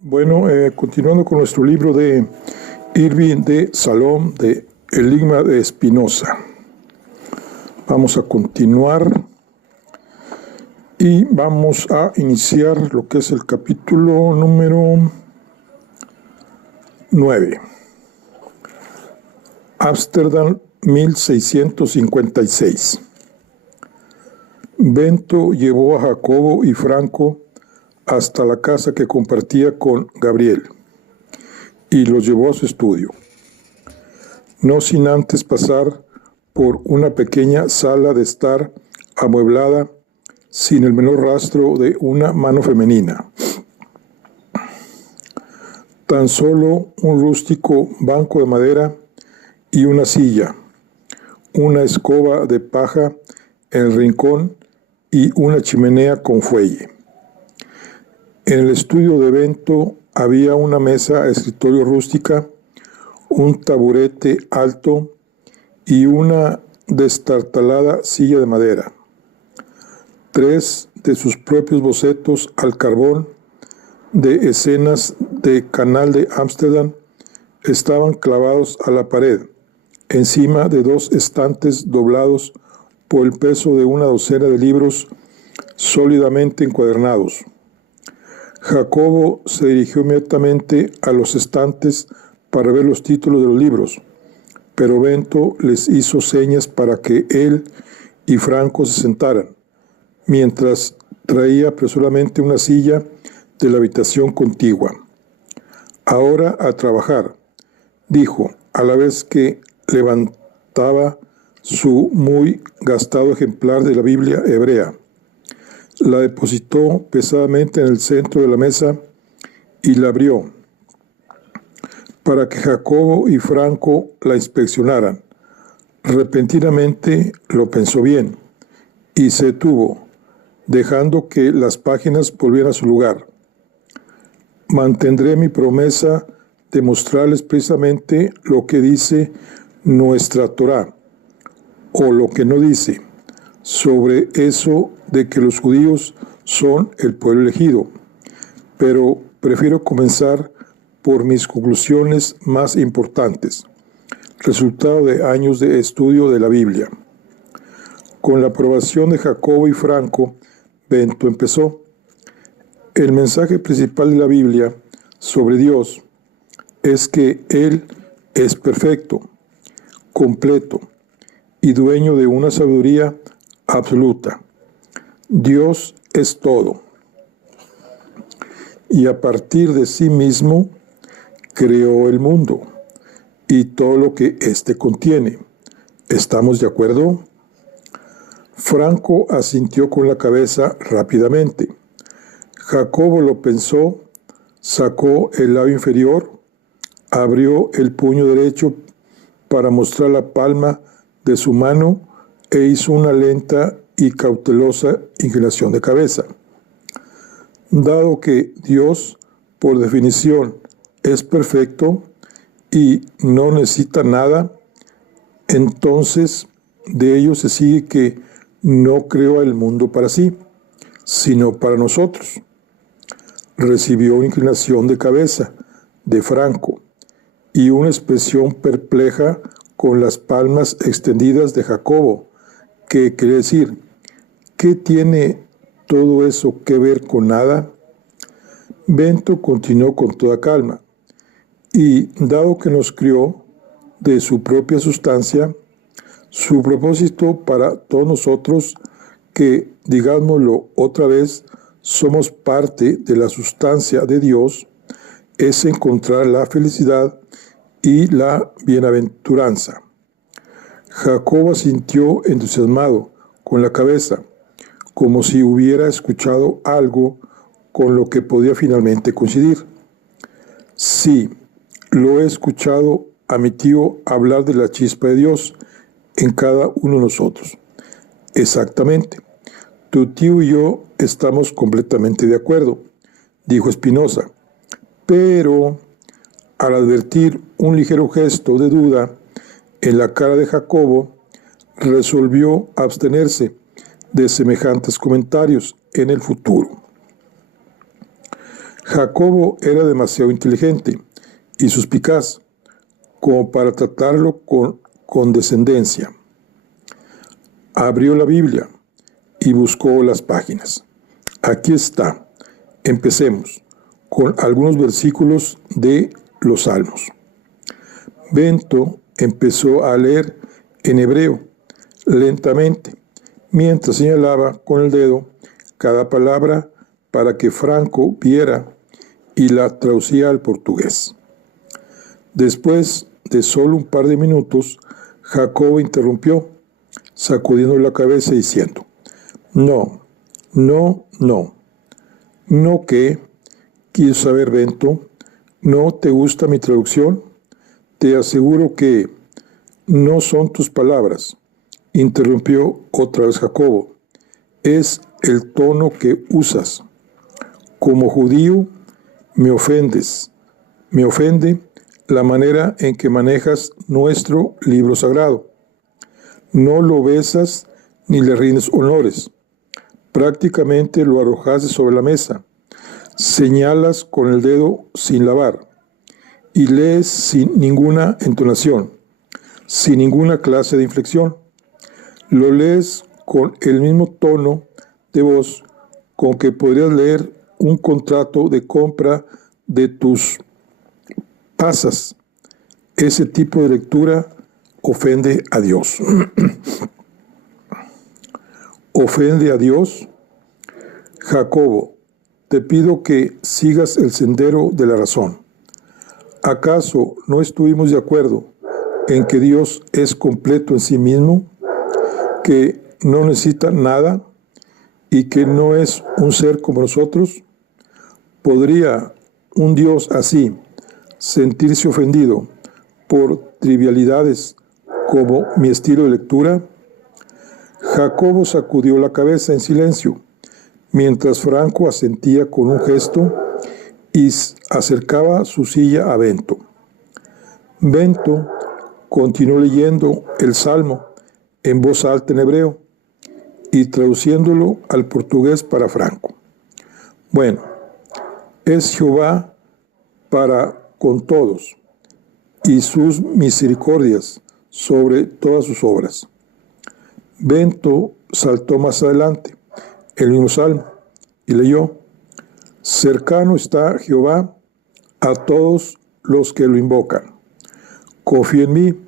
Bueno, continuando con nuestro libro de Irving de Salom, de El Enigma de Spinoza. Vamos a continuar y vamos a iniciar lo que es el capítulo número 9. Ámsterdam, 1656. Bento llevó a Jacobo y Franco hasta la casa que compartía con Gabriel y los llevó a su estudio, no sin antes pasar por una pequeña sala de estar amueblada sin el menor rastro de una mano femenina. Tan solo un rústico banco de madera y una silla, una escoba de paja en el rincón y una chimenea con fuelle. En el estudio de Bento había una mesa escritorio rústica, un taburete alto y una destartalada silla de madera. 3 de sus propios bocetos al carbón de escenas de Canal de Ámsterdam estaban clavados a la pared, encima de 2 estantes doblados por el peso de una docena de libros sólidamente encuadernados. Jacobo se dirigió inmediatamente a los estantes para ver los títulos de los libros, pero Bento les hizo señas para que él y Franco se sentaran, mientras traía apresuradamente una silla de la habitación contigua. «Ahora a trabajar», dijo, a la vez que levantaba su muy gastado ejemplar de la Biblia hebrea. La depositó pesadamente en el centro de la mesa y la abrió para que Jacobo y Franco la inspeccionaran. Repentinamente lo pensó bien y se detuvo, dejando que las páginas volvieran a su lugar. «Mantendré mi promesa de mostrarles precisamente lo que dice nuestra Torá, o lo que no dice, sobre eso de que los judíos son el pueblo elegido, pero prefiero comenzar por mis conclusiones más importantes, resultado de años de estudio de la Biblia». Con la aprobación de Jacobo y Franco, Bento empezó. El mensaje principal de la Biblia sobre Dios es que Él es perfecto, completo y dueño de una sabiduría absoluta. Dios es todo, y a partir de sí mismo creó el mundo y todo lo que éste contiene. ¿Estamos de acuerdo? Franco asintió con la cabeza rápidamente. Jacobo lo pensó, sacó el labio inferior, abrió el puño derecho para mostrar la palma de su mano e hizo una lenta y cautelosa inclinación de cabeza. Dado que Dios, por definición, es perfecto y no necesita nada, entonces de ello se sigue que no creó el mundo para sí, sino para nosotros. Recibió una inclinación de cabeza de Franco y una expresión perpleja con las palmas extendidas de Jacobo, que quiere decir, ¿qué tiene todo eso que ver con nada? Bento continuó con toda calma, y dado que nos crió de su propia sustancia, su propósito para todos nosotros, que, digámoslo otra vez, somos parte de la sustancia de Dios, es encontrar la felicidad y la bienaventuranza. Jacobo asintió entusiasmado con la cabeza, como si hubiera escuchado algo con lo que podía finalmente coincidir. «Sí, lo he escuchado a mi tío hablar de la chispa de Dios en cada uno de nosotros». «Exactamente. Tu tío y yo estamos completamente de acuerdo», dijo Spinoza. Pero, al advertir un ligero gesto de duda en la cara de Jacobo, resolvió abstenerse de semejantes comentarios en el futuro. Jacobo era demasiado inteligente y suspicaz como para tratarlo con condescendencia. Abrió la Biblia y buscó las páginas. Aquí está. Empecemos con algunos versículos de los Salmos. Bento empezó a leer en hebreo lentamente, mientras señalaba con el dedo cada palabra para que Franco viera y la traducía al portugués. Después de solo un par de minutos, Jacobo interrumpió, sacudiendo la cabeza y diciendo: No, ¿qué? Quiero saber, Bento, ¿no te gusta mi traducción? Te aseguro que no son tus palabras, interrumpió otra vez Jacobo. Es el tono que usas. Como judío, me ofendes. Me ofende la manera en que manejas nuestro libro sagrado. No lo besas ni le rindes honores. Prácticamente lo arrojaste sobre la mesa. Señalas con el dedo sin lavar y lees sin ninguna entonación, sin ninguna clase de inflexión. Lo lees con el mismo tono de voz con que podrías leer un contrato de compra de tus pasas. Ese tipo de lectura ofende a Dios. ¿Ofende a Dios? Jacobo, te pido que sigas el sendero de la razón. ¿Acaso no estuvimos de acuerdo en que Dios es completo en sí mismo, que no necesita nada y que no es un ser como nosotros? ¿Podría un Dios así sentirse ofendido por trivialidades como mi estilo de lectura? Jacobo sacudió la cabeza en silencio, mientras Franco asentía con un gesto y acercaba su silla a Bento. Bento continuó leyendo el Salmo en voz alta en hebreo y traduciéndolo al portugués para Franco. Bueno, es Jehová para con todos y sus misericordias sobre todas sus obras. Bento saltó más adelante el mismo Salmo y leyó: cercano está Jehová a todos los que lo invocan. Confía en mí,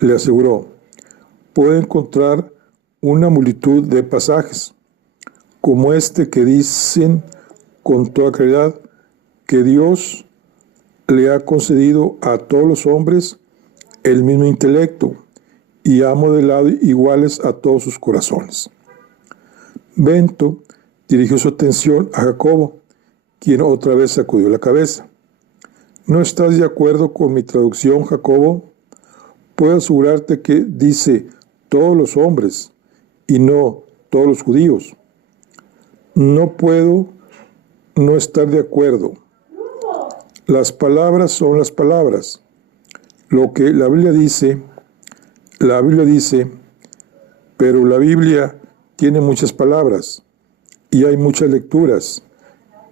le aseguró. Puede encontrar una multitud de pasajes como este que dicen con toda claridad que Dios le ha concedido a todos los hombres el mismo intelecto y ha modelado iguales a todos sus corazones. Bento dirigió su atención a Jacobo, quien otra vez sacudió la cabeza. ¿No estás de acuerdo con mi traducción, Jacobo? Puedo asegurarte que dice todos los hombres y no todos los judíos. No puedo no estar de acuerdo. Las palabras son las palabras. Lo que la Biblia dice, pero la Biblia tiene muchas palabras y hay muchas lecturas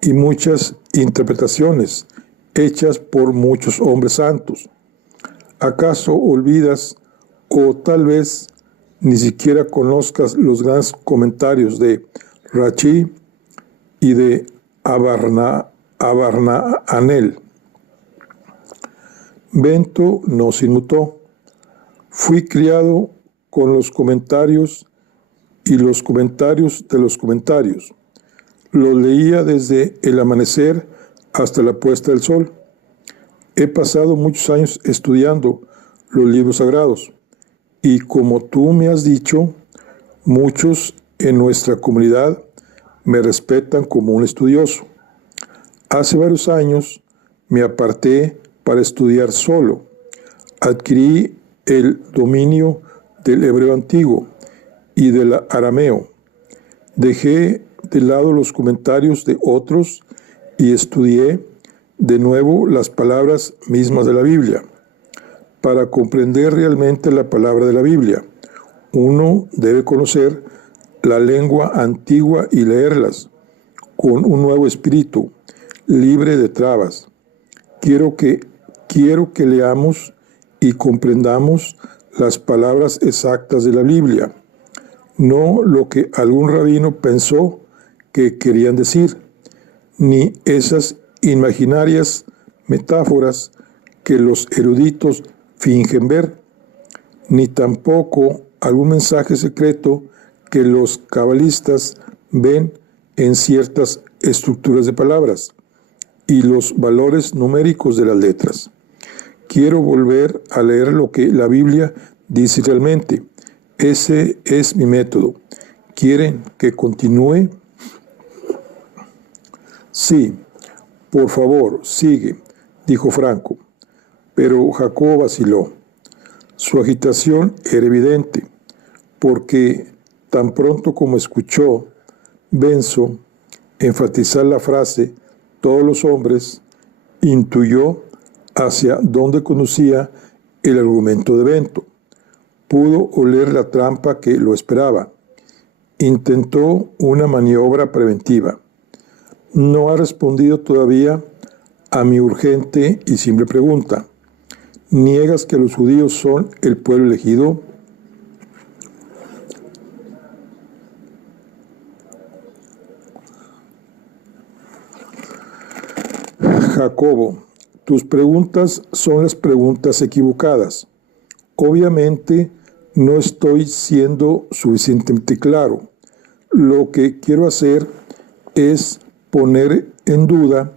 y muchas interpretaciones hechas por muchos hombres santos. ¿Acaso olvidas o tal vez ni siquiera conozcas los grandes comentarios de Rashi y de Abarnanel? Bento no se inmutó. Fui criado con los comentarios y los comentarios de los comentarios. Los leía desde el amanecer hasta la puesta del sol. He pasado muchos años estudiando los libros sagrados y, como tú me has dicho, muchos en nuestra comunidad me respetan como un estudioso. Hace varios años me aparté para estudiar solo. Adquirí el dominio del hebreo antiguo y del arameo. Dejé de lado los comentarios de otros y estudié de nuevo las palabras mismas de la Biblia. Para comprender realmente la palabra de la Biblia, uno debe conocer la lengua antigua y leerlas con un nuevo espíritu, libre de trabas. Quiero que leamos y comprendamos las palabras exactas de la Biblia, no lo que algún rabino pensó que querían decir, ni esas imaginarias metáforas que los eruditos fingen ver, ni tampoco algún mensaje secreto que los cabalistas ven en ciertas estructuras de palabras y los valores numéricos de las letras. Quiero volver a leer lo que la Biblia dice realmente. Ese es mi método. ¿Quieren que continúe? Sí, por favor, sigue, dijo Franco. Pero Jacobo vaciló. Su agitación era evidente, porque tan pronto como escuchó Benzo enfatizar la frase «todos los hombres», intuyó hacia dónde conducía el argumento de Bento. Pudo oler la trampa que lo esperaba. Intentó una maniobra preventiva. No ha respondido todavía a mi urgente y simple pregunta. ¿Niegas que los judíos son el pueblo elegido? Jacobo, tus preguntas son las preguntas equivocadas. Obviamente no estoy siendo suficientemente claro. Lo que quiero hacer es poner en duda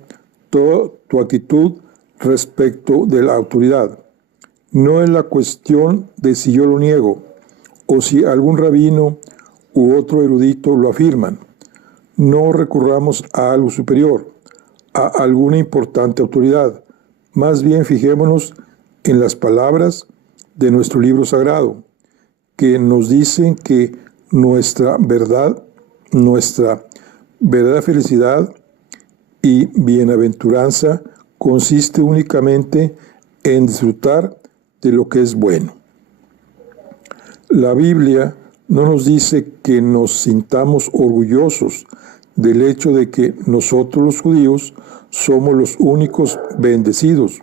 toda tu actitud respecto de la autoridad. No es la cuestión de si yo lo niego o si algún rabino u otro erudito lo afirman. No recurramos a algo superior, a alguna importante autoridad. Más bien fijémonos en las palabras de nuestro libro sagrado, que nos dicen que nuestra verdadera felicidad y bienaventuranza consiste únicamente en disfrutar de lo que es bueno. La Biblia no nos dice que nos sintamos orgullosos del hecho de que nosotros los judíos somos los únicos bendecidos,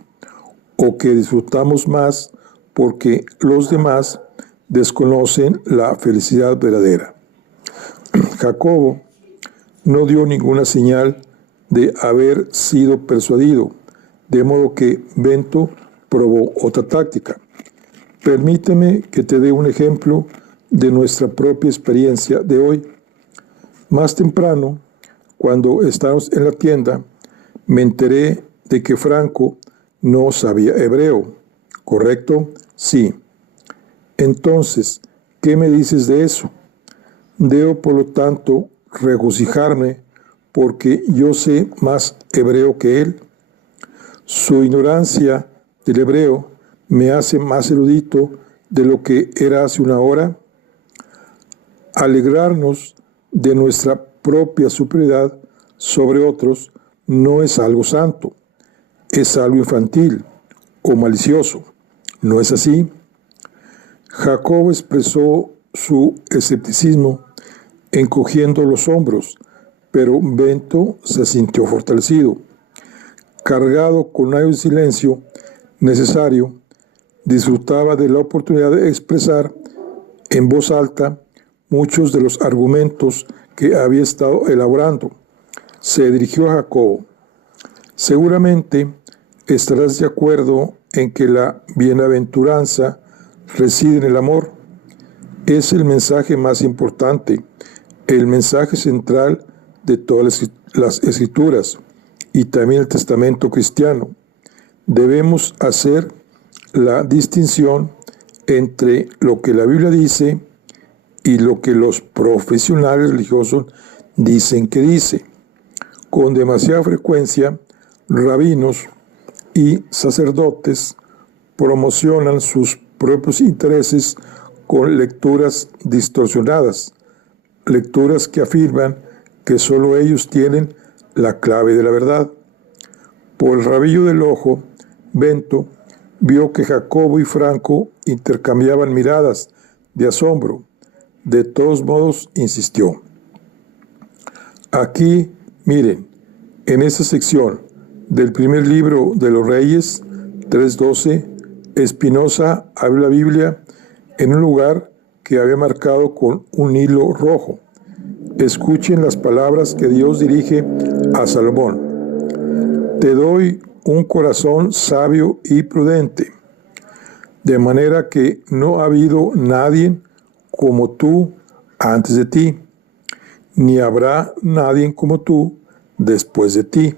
o que disfrutamos más porque los demás desconocen la felicidad verdadera. Jacobo no dio ninguna señal de haber sido persuadido, de modo que Bento probó otra táctica. Permíteme que te dé un ejemplo de nuestra propia experiencia de hoy. Más temprano, cuando estábamos en la tienda, me enteré de que Franco no sabía hebreo. ¿Correcto? Sí. Entonces, ¿qué me dices de eso? Debo, por lo tanto, regocijarme porque yo sé más hebreo que él. Su ignorancia del hebreo me hace más erudito de lo que era hace una hora. Alegrarnos de nuestra propia superioridad sobre otros no es algo santo, es algo infantil o malicioso. ¿No es así? Jacobo expresó su escepticismo encogiendo los hombros, pero Bento se sintió fortalecido. Cargado con aire de silencio necesario, disfrutaba de la oportunidad de expresar en voz alta muchos de los argumentos que había estado elaborando. Se dirigió a Jacobo. Seguramente estarás de acuerdo en que la bienaventuranza reside en el amor. Es el mensaje más importante, el mensaje central de todas las escrituras y también el testamento cristiano. Debemos hacer la distinción entre lo que la Biblia dice y lo que los profesionales religiosos dicen que dice. Con demasiada frecuencia, rabinos y sacerdotes promocionan sus propios intereses con lecturas distorsionadas, lecturas que afirman que solo ellos tienen la clave de la verdad. Por el rabillo del ojo, Bento vio que Jacobo y Franco intercambiaban miradas de asombro. De todos modos, insistió. Aquí, miren, En esta sección del primer libro de los Reyes, 3:12, Espinosa abre la Biblia en un lugar que había marcado con un hilo rojo. Escuchen las palabras que Dios dirige a Salomón. Te doy un corazón sabio y prudente, de manera que no ha habido nadie como tú antes de ti, ni habrá nadie como tú después de ti.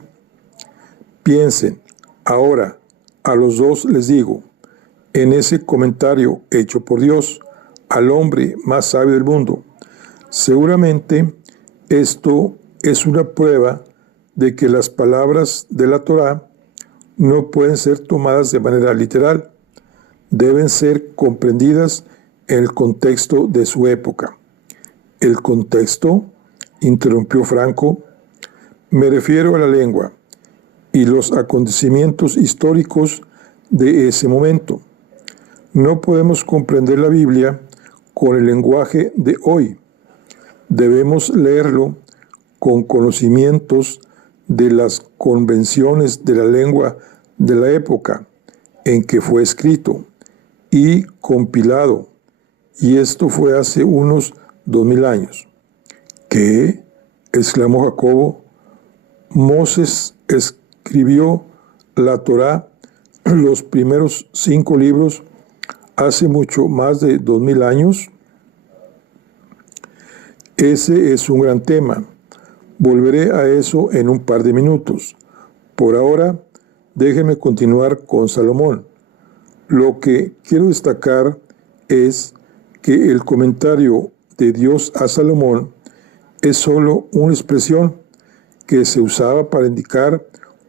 Piensen, ahora, a los dos les digo, en ese comentario hecho por Dios al hombre más sabio del mundo, seguramente esto es una prueba de que las palabras de la Torá no pueden ser tomadas de manera literal, deben ser comprendidas en el contexto de su época. ¿El contexto?, interrumpió Franco. Me refiero a la lengua y los acontecimientos históricos de ese momento. No podemos comprender la Biblia con el lenguaje de hoy. Debemos leerlo con conocimientos de las convenciones de la lengua de la época en que fue escrito y compilado, y esto fue hace unos 2000 años. ¿Qué?, exclamó Jacobo. Moses escribió la Torá, los primeros 5 libros, hace mucho más de 2000 años. Ese es un gran tema. Volveré a eso en un par de minutos. Por ahora, déjenme continuar con Salomón. Lo que quiero destacar es que el comentario de Dios a Salomón es solo una expresión que se usaba para indicar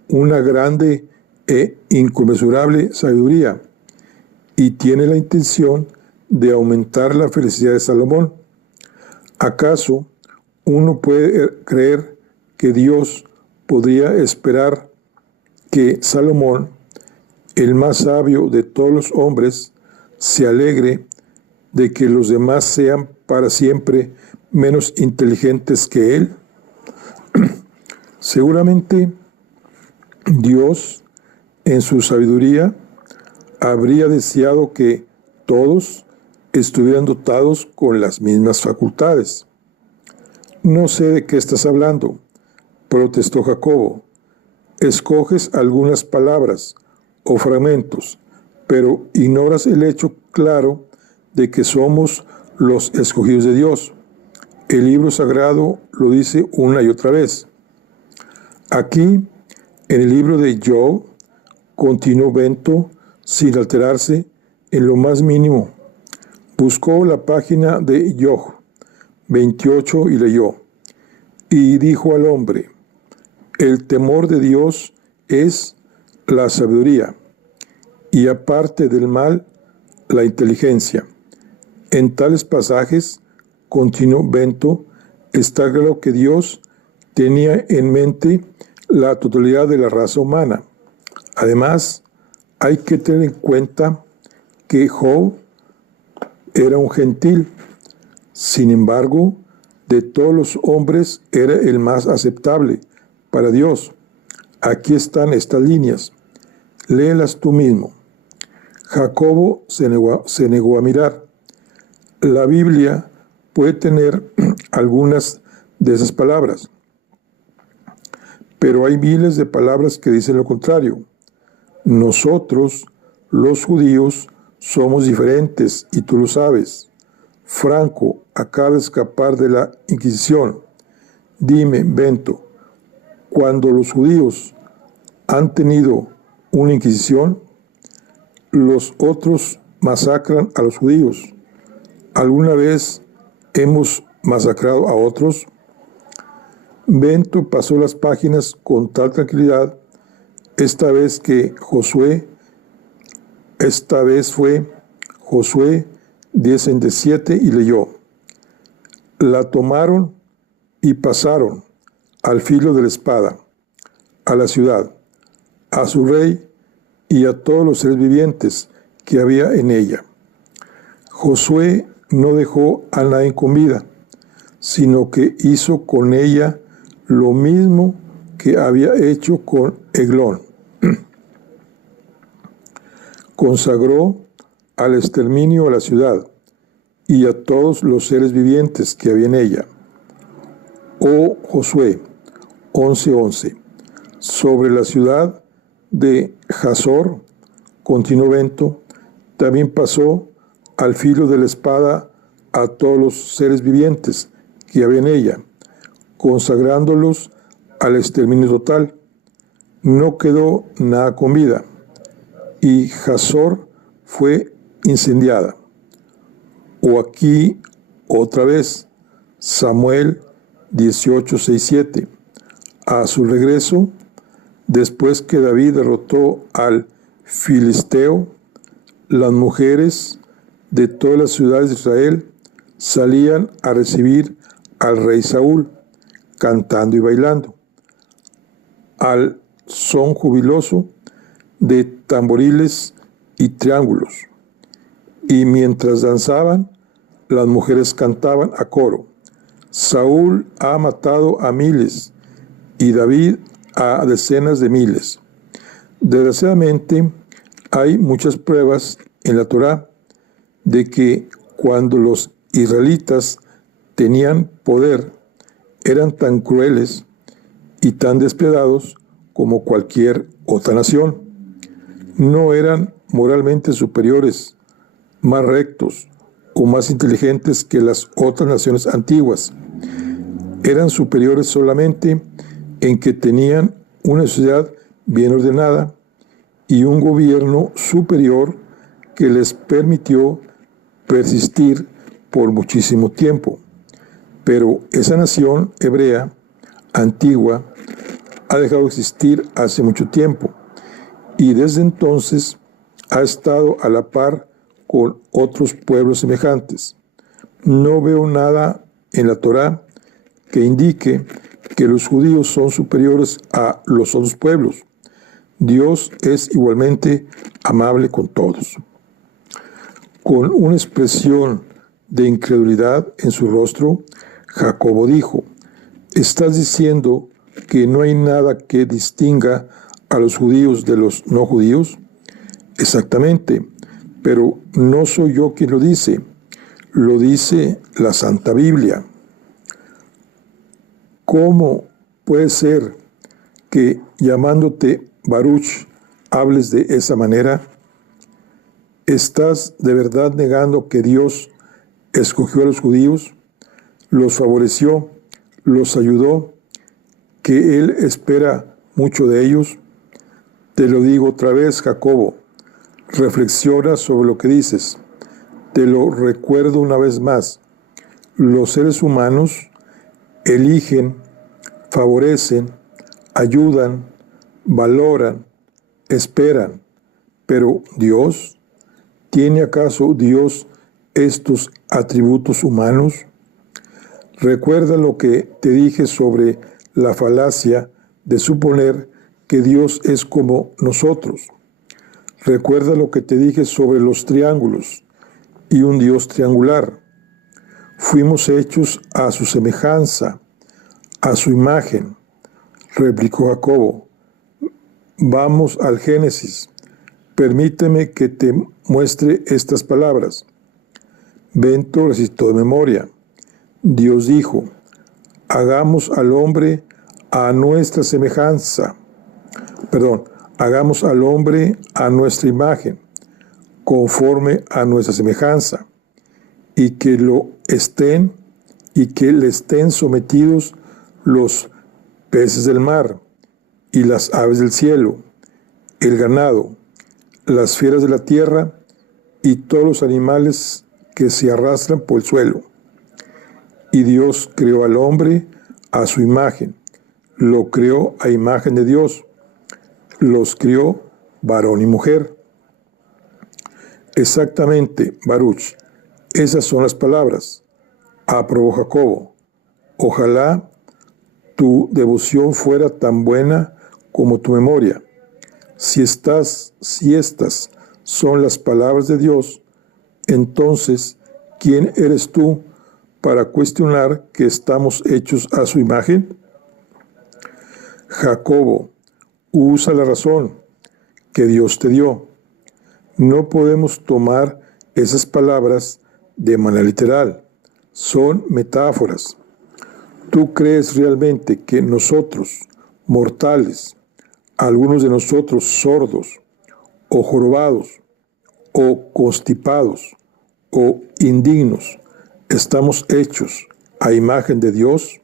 una grande e inconmensurable sabiduría y tiene la intención de aumentar la felicidad de Salomón. ¿Acaso uno puede creer que Dios podría esperar que Salomón, el más sabio de todos los hombres, se alegre de que los demás sean para siempre menos inteligentes que él? Seguramente Dios, en su sabiduría, habría deseado que todos estuvieran dotados con las mismas facultades. No sé de qué estás hablando, protestó Jacobo. Escoges algunas palabras o fragmentos, pero ignoras el hecho claro de que somos los escogidos de Dios. El libro sagrado lo dice una y otra vez. Aquí, en el libro de Job, continuó Bento sin alterarse en lo más mínimo. Buscó la página de Job 28 y leyó. Y dijo al hombre, el temor de Dios es la sabiduría, y aparte del mal, la inteligencia. En tales pasajes, continuó Bento, está claro que Dios tenía en mente la totalidad de la raza humana. Además, hay que tener en cuenta que Job era un gentil. Sin embargo, de todos los hombres era el más aceptable para Dios. Aquí están estas líneas. Léelas tú mismo. Jacobo se negó a mirar. La Biblia puede tener algunas de esas palabras, pero hay miles de palabras que dicen lo contrario. Nosotros, los judíos, somos diferentes y tú lo sabes. Franco acaba de escapar de la Inquisición. Dime, Bento, cuando los judíos han tenido una Inquisición, los otros masacran a los judíos. ¿Alguna vez hemos masacrado a otros? Bento pasó las páginas con tal tranquilidad, esta vez fue Josué 10:7 y leyó. La tomaron y pasaron al filo de la espada, a la ciudad, a su rey y a todos los seres vivientes que había en ella. Josué no dejó a nadie con vida, sino que hizo con ella lo mismo que había hecho con Eglón. Consagró al exterminio a la ciudad y a todos los seres vivientes que había en ella. Oh Josué, 11:11. Sobre la ciudad de Hazor, continuo evento, también pasó al filo de la espada a todos los seres vivientes que había en ella, consagrándolos al exterminio total. No quedó nada con vida, y Hazor fue incendiada. O aquí, otra vez, Samuel 18:6-7. A su regreso, después que David derrotó al filisteo, las mujeres de todas las ciudades de Israel salían a recibir al rey Saúl, cantando y bailando, al son jubiloso de tamboriles y triángulos. Y mientras danzaban, las mujeres cantaban a coro: Saúl ha matado a miles y David a decenas de miles. Desgraciadamente, hay muchas pruebas en la Torá de que cuando los israelitas tenían poder, eran tan crueles y tan despiadados como cualquier otra nación. No eran moralmente superiores, más rectos o más inteligentes que las otras naciones antiguas. Eran superiores solamente en que tenían una sociedad bien ordenada y un gobierno superior que les permitió persistir por muchísimo tiempo. Pero esa nación hebrea antigua ha dejado de existir hace mucho tiempo y desde entonces ha estado a la par con otros pueblos semejantes. No veo nada en la Torá que indique que los judíos son superiores a los otros pueblos. Dios es igualmente amable con todos. Con una expresión de incredulidad en su rostro, Jacobo dijo: ¿estás diciendo que no hay nada que distinga a los judíos de los no judíos? Exactamente, pero no soy yo quien lo dice la Santa Biblia. ¿Cómo puede ser que llamándote Baruch hables de esa manera? ¿Estás de verdad negando que Dios escogió a los judíos, los favoreció, los ayudó, que Él espera mucho de ellos? Te lo digo otra vez, Jacobo, reflexiona sobre lo que dices. Te lo recuerdo una vez más. Los seres humanos eligen, favorecen, ayudan, valoran, esperan, pero Dios, ¿tiene acaso Dios estos atributos humanos? Recuerda lo que te dije sobre la falacia de suponer que Dios es como nosotros. Recuerda lo que te dije sobre los triángulos y un Dios triangular. Fuimos hechos a su semejanza, a su imagen, replicó Jacobo. Vamos al Génesis. Permíteme que te muestre estas palabras. Bento recitó de memoria. Dios dijo: hagamos al hombre a nuestra semejanza. Hagamos al hombre a nuestra imagen, conforme a nuestra semejanza, y que le estén sometidos los peces del mar, y las aves del cielo, el ganado, las fieras de la tierra, y todos los animales que se arrastran por el suelo. Y Dios creó al hombre a su imagen, lo creó a imagen de Dios, los crió varón y mujer. Exactamente, Baruch, esas son las palabras, aprobó Jacobo. Ojalá tu devoción fuera tan buena como tu memoria. Si estas son las palabras de Dios, entonces, ¿quién eres tú para cuestionar que estamos hechos a su imagen? Jacobo, usa la razón que Dios te dio. No podemos tomar esas palabras de manera literal. Son metáforas. ¿Tú crees realmente que nosotros, mortales, algunos de nosotros sordos, o jorobados, o constipados, o indignos, estamos hechos a imagen de Dios?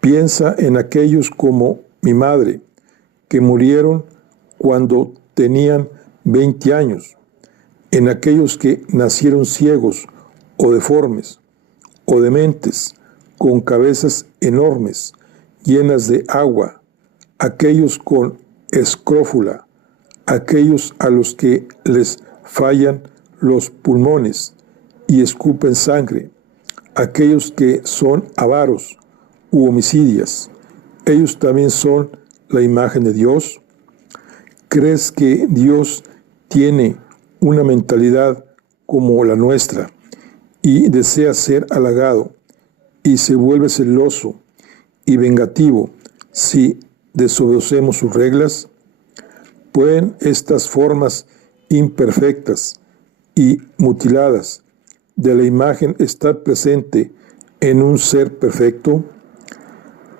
Piensa en aquellos como mi madre, que murieron cuando tenían 20 años, en aquellos que nacieron ciegos o deformes, o dementes, con cabezas enormes, llenas de agua, aquellos con escrófula, aquellos a los que les fallan los pulmones y escupen sangre, aquellos que son avaros u homicidas. Ellos también son la imagen de Dios. ¿Crees que Dios tiene una mentalidad como la nuestra y desea ser halagado y se vuelve celoso y vengativo si desobedecemos sus reglas? ¿Pueden estas formas imperfectas y mutiladas de la imagen estar presente en un ser perfecto?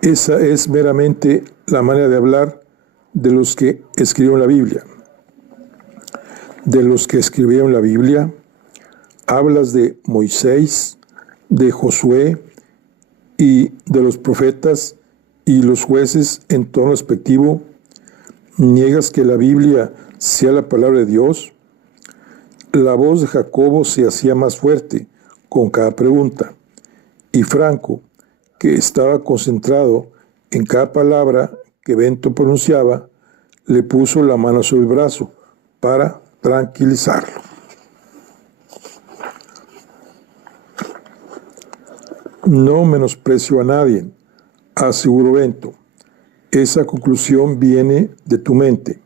Esa es meramente la manera de hablar de los que escribieron la Biblia. De los que escribieron la Biblia, hablas de Moisés, de Josué y de los profetas y los jueces en tono respectivo. ¿Niegas que la Biblia sea la palabra de Dios? La voz de Jacobo se hacía más fuerte con cada pregunta, y Franco, que estaba concentrado en cada palabra que Bento pronunciaba, le puso la mano sobre el brazo para tranquilizarlo. No menosprecio a nadie, aseguró Bento. Esa conclusión viene de tu mente,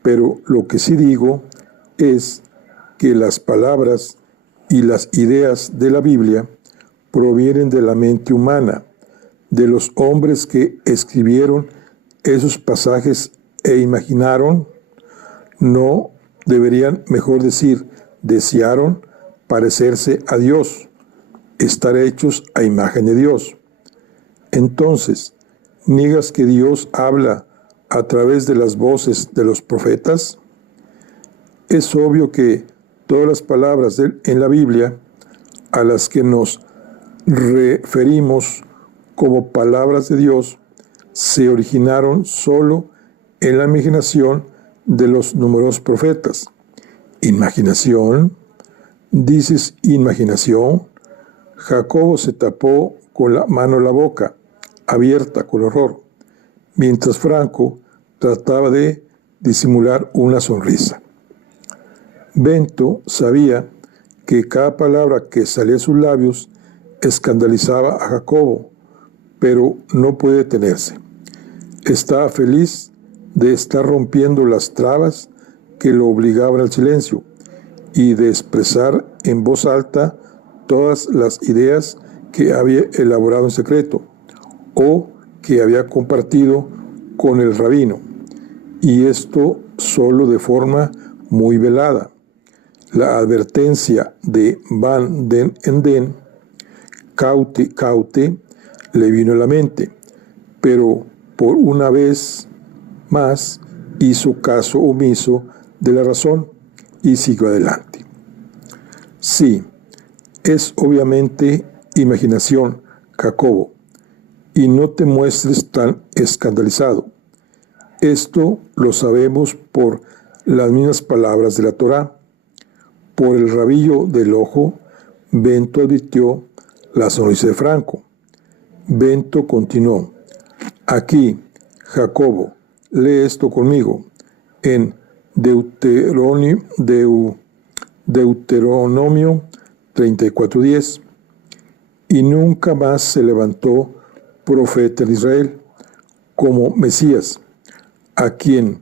pero lo que sí digo es que las palabras y las ideas de la Biblia provienen de la mente humana, de los hombres que escribieron esos pasajes e imaginaron, no deberían, mejor decir, desearon parecerse a Dios, estar hechos a imagen de Dios. Entonces, ¿niegas que Dios habla a través de las voces de los profetas? Es obvio que todas las palabras en la Biblia a las que nos referimos como palabras de Dios se originaron solo en la imaginación de los numerosos profetas. ¿Imaginación? ¿Dices imaginación? Jacobo se tapó con la mano la boca, abierta con horror, mientras Franco trataba de disimular una sonrisa. Bento sabía que cada palabra que salía de sus labios escandalizaba a Jacobo, pero no puede detenerse. Estaba feliz de estar rompiendo las trabas que lo obligaban al silencio y de expresar en voz alta todas las ideas que había elaborado en secreto o que había compartido con el rabino, y esto solo de forma muy velada. La advertencia de Van den Enden, caute, caute, le vino a la mente, pero por una vez más hizo caso omiso de la razón y siguió adelante. Sí, es obviamente imaginación, Jacobo, y no te muestres tan escandalizado. Esto lo sabemos por las mismas palabras de la Torá. Por el rabillo del ojo, Bento advirtió la sonrisa de Franco. Bento continuó: aquí, Jacobo, lee esto conmigo, en Deuteronomio 34:10. Y nunca más se levantó profeta de Israel como Mesías, a quien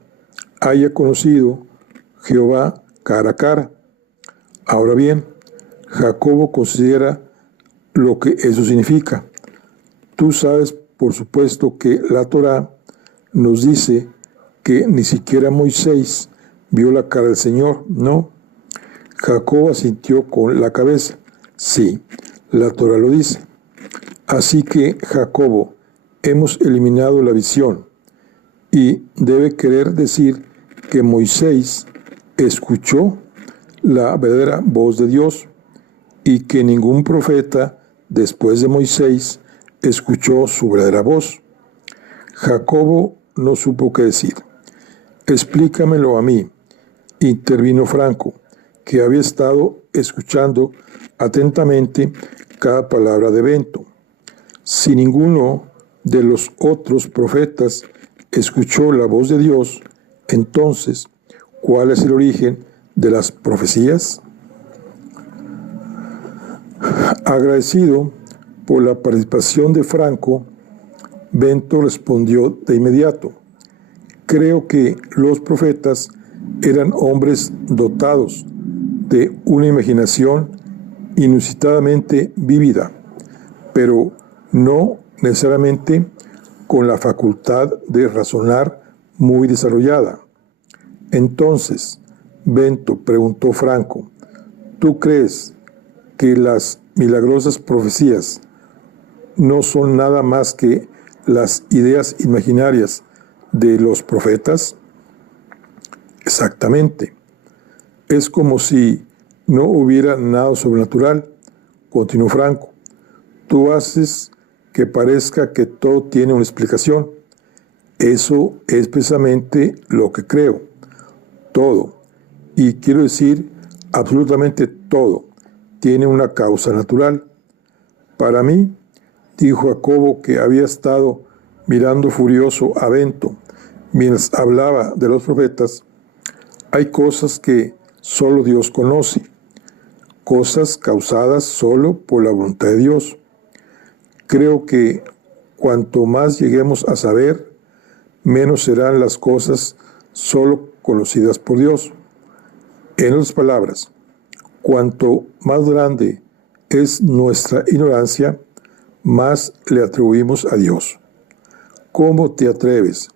haya conocido Jehová cara a cara. Ahora bien, Jacobo considera lo que eso significa. Tú sabes, por supuesto, que la Torá nos dice que ni siquiera Moisés vio la cara del Señor, ¿no? Jacobo asintió con la cabeza. Sí, la Torá lo dice. Así que, Jacobo, hemos eliminado la visión, y debe querer decir que Moisés escuchó la verdadera voz de Dios y que ningún profeta después de Moisés escuchó su verdadera voz. Jacobo no supo qué decir. Explícamelo a mí, intervino Franco, que había estado escuchando atentamente cada palabra de Bento. Si ninguno de los otros profetas escuchó la voz de Dios, entonces, ¿cuál es el origen de las profecías? Agradecido por la participación de Franco, Bento respondió de inmediato: creo que los profetas eran hombres dotados de una imaginación inusitadamente vívida, pero no necesariamente con la facultad de razonar muy desarrollada. Entonces, Bento preguntó Franco: ¿tú crees que las milagrosas profecías no son nada más que las ideas imaginarias de los profetas? Exactamente. Es como si no hubiera nada sobrenatural, continuó Franco. Tú haces que parezca que todo tiene una explicación. Eso es precisamente lo que creo. Todo, y quiero decir absolutamente todo, tiene una causa natural. Para mí, dijo Jacobo, que había estado mirando furioso a Bento mientras hablaba de los profetas, hay cosas que solo Dios conoce, cosas causadas solo por la voluntad de Dios. Creo que cuanto más lleguemos a saber, menos serán las cosas solo conocidas por Dios. En otras palabras, cuanto más grande es nuestra ignorancia, más le atribuimos a Dios. ¿Cómo te atreves?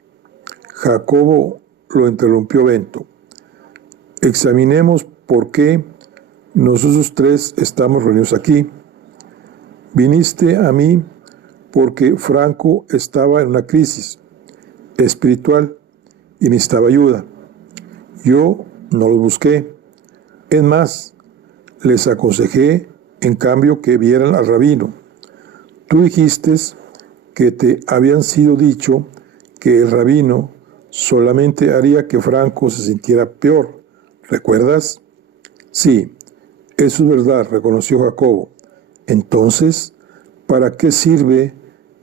Jacobo lo interrumpió Bento. Examinemos por qué nosotros tres estamos reunidos aquí. Viniste a mí porque Franco estaba en una crisis espiritual y necesitaba ayuda. Yo no los busqué. Es más, les aconsejé, en cambio, que vieran al rabino. Tú dijiste que te habían sido dicho que el rabino solamente haría que Franco se sintiera peor. ¿Recuerdas? Sí, eso es verdad, reconoció Jacobo. Entonces, ¿para qué sirve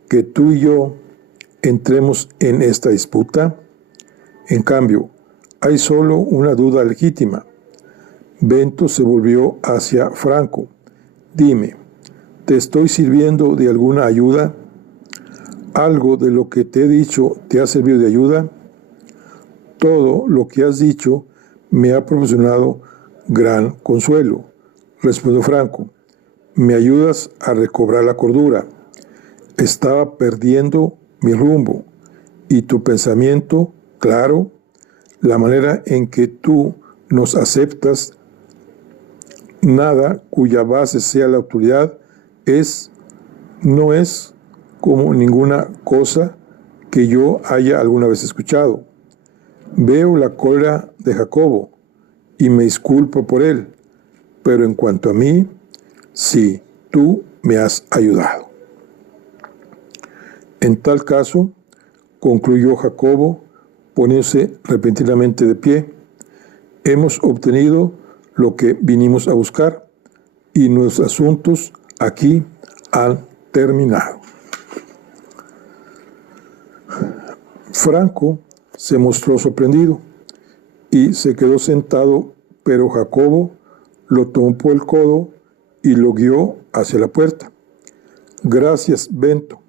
que tú y yo entremos en esta disputa? En cambio, hay solo una duda legítima. Bento se volvió hacia Franco. Dime, ¿te estoy sirviendo de alguna ayuda? ¿Algo de lo que te he dicho te ha servido de ayuda? Todo lo que has dicho me ha proporcionado gran consuelo, respondió Franco. Me ayudas a recobrar la cordura. Estaba perdiendo mi rumbo y tu pensamiento, claro, la manera en que tú nos aceptas, nada cuya base sea la autoridad, no es como ninguna cosa que yo haya alguna vez escuchado. Veo la cólera de Jacobo y me disculpo por él, pero en cuanto a mí, sí, tú me has ayudado. En tal caso, concluyó Jacobo, poniéndose repentinamente de pie, hemos obtenido lo que vinimos a buscar y nuestros asuntos aquí han terminado. Franco se mostró sorprendido y se quedó sentado, pero Jacobo lo tomó por el codo y lo guió hacia la puerta. Gracias, Bento,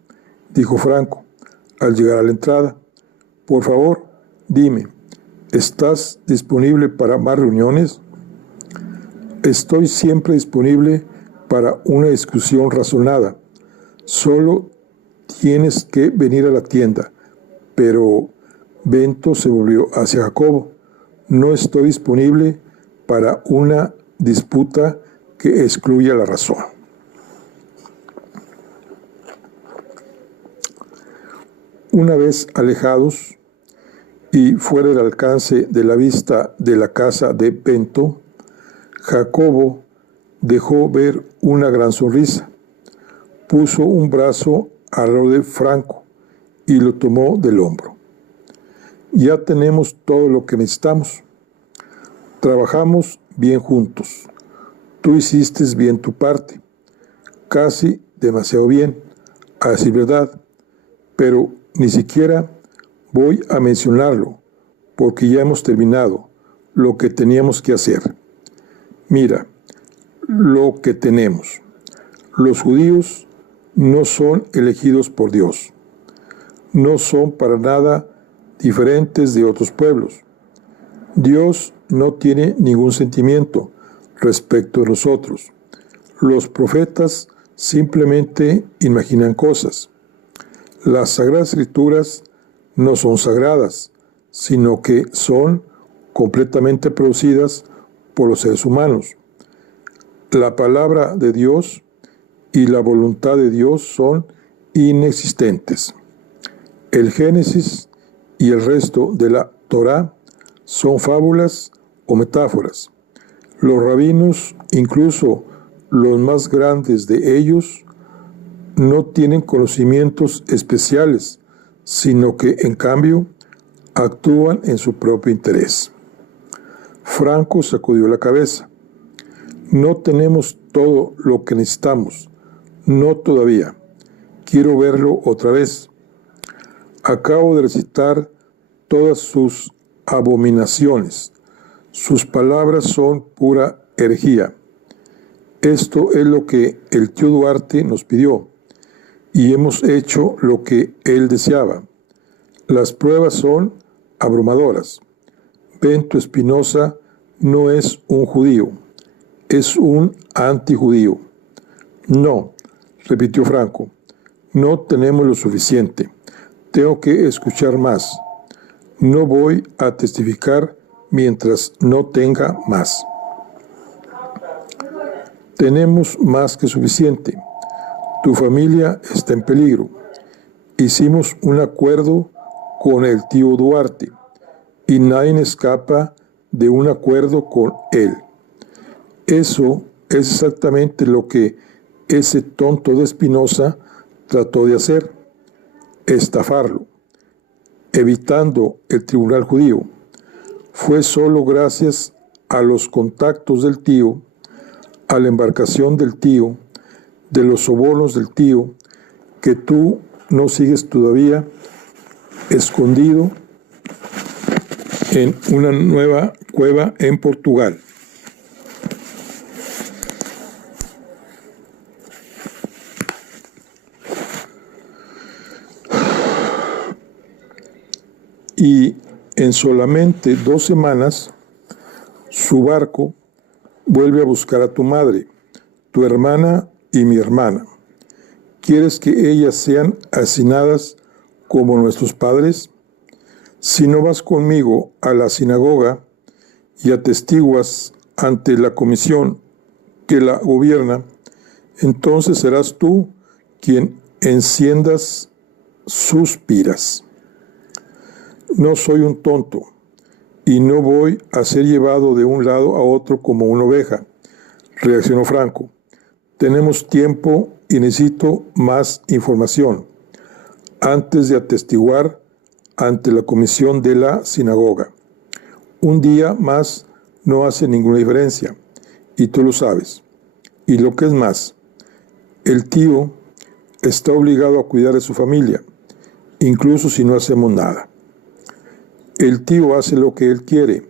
dijo Franco al llegar a la entrada. Por favor, dime, ¿estás disponible para más reuniones? Estoy siempre disponible para una discusión razonada. Solo tienes que venir a la tienda, pero Bento se volvió hacia Jacobo. No estoy disponible para una disputa que excluya la razón. Una vez alejados y fuera del alcance de la vista de la casa de Bento, Jacobo dejó ver una gran sonrisa, puso un brazo alrededor de Franco y lo tomó del hombro. Ya tenemos todo lo que necesitamos. Trabajamos bien juntos. Tú hiciste bien tu parte, casi demasiado bien, a decir verdad, pero ni siquiera voy a mencionarlo, porque ya hemos terminado lo que teníamos que hacer. Mira, lo que tenemos. Los judíos no son elegidos por Dios. No son para nada diferentes de otros pueblos. Dios no tiene ningún sentimiento respecto de nosotros. Los profetas simplemente imaginan cosas. Las Sagradas Escrituras no son sagradas, sino que son completamente producidas por los seres humanos. La palabra de Dios y la voluntad de Dios son inexistentes. El Génesis y el resto de la Torá son fábulas o metáforas. Los rabinos, incluso los más grandes de ellos, no tienen conocimientos especiales, sino que, en cambio, actúan en su propio interés. Franco sacudió la cabeza. No tenemos todo lo que necesitamos. No todavía. Quiero verlo otra vez. Acabo de recitar todas sus abominaciones. Sus palabras son pura herejía. Esto es lo que el tío Duarte nos pidió, y hemos hecho lo que él deseaba. Las pruebas son abrumadoras. Bento Espinosa no es un judío, es un antijudío. No, repitió Franco, no tenemos lo suficiente. Tengo que escuchar más. No voy a testificar mientras no tenga más. Tenemos más que suficiente. Tu familia está en peligro. Hicimos un acuerdo con el tío Duarte y nadie escapa de un acuerdo con él. Eso es exactamente lo que ese tonto de Espinosa trató de hacer, estafarlo, evitando el tribunal judío. Fue solo gracias a los contactos del tío, a la embarcación del tío, de los sobornos del tío, que tú no sigues todavía escondido en una nueva cueva en Portugal. Y en solamente 2 semanas, su barco vuelve a buscar a tu madre, tu hermana y mi hermana. ¿Quieres que ellas sean asesinadas como nuestros padres? Si no vas conmigo a la sinagoga y atestiguas ante la comisión que la gobierna, entonces serás tú quien enciendas sus piras. No soy un tonto y no voy a ser llevado de un lado a otro como una oveja, reaccionó Franco. Tenemos tiempo y necesito más información antes de atestiguar ante la comisión de la sinagoga. Un día más no hace ninguna diferencia, y tú lo sabes. Y lo que es más, el tío está obligado a cuidar de su familia, incluso si no hacemos nada. El tío hace lo que él quiere.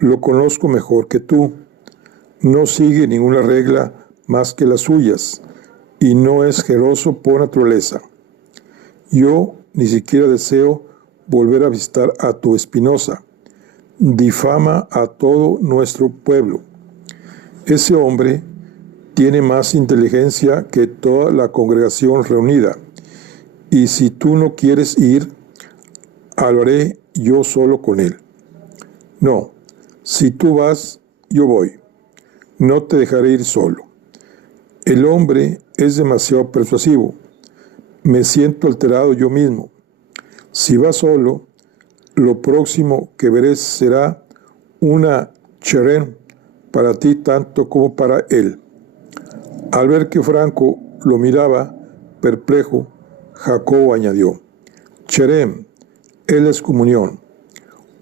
Lo conozco mejor que tú. No sigue ninguna regla más que las suyas y no es generoso por naturaleza. Yo ni siquiera deseo volver a visitar a tu Espinosa. Difama a todo nuestro pueblo. Ese hombre tiene más inteligencia que toda la congregación reunida, y si tú no quieres ir, lo haré yo solo con él. No, si tú vas, yo voy. No te dejaré ir solo. El hombre es demasiado persuasivo. Me siento alterado yo mismo. Si vas solo, lo próximo que veré será una cherén para ti tanto como para él. Al ver que Franco lo miraba perplejo, Jacobo añadió: cherem, él es comunión,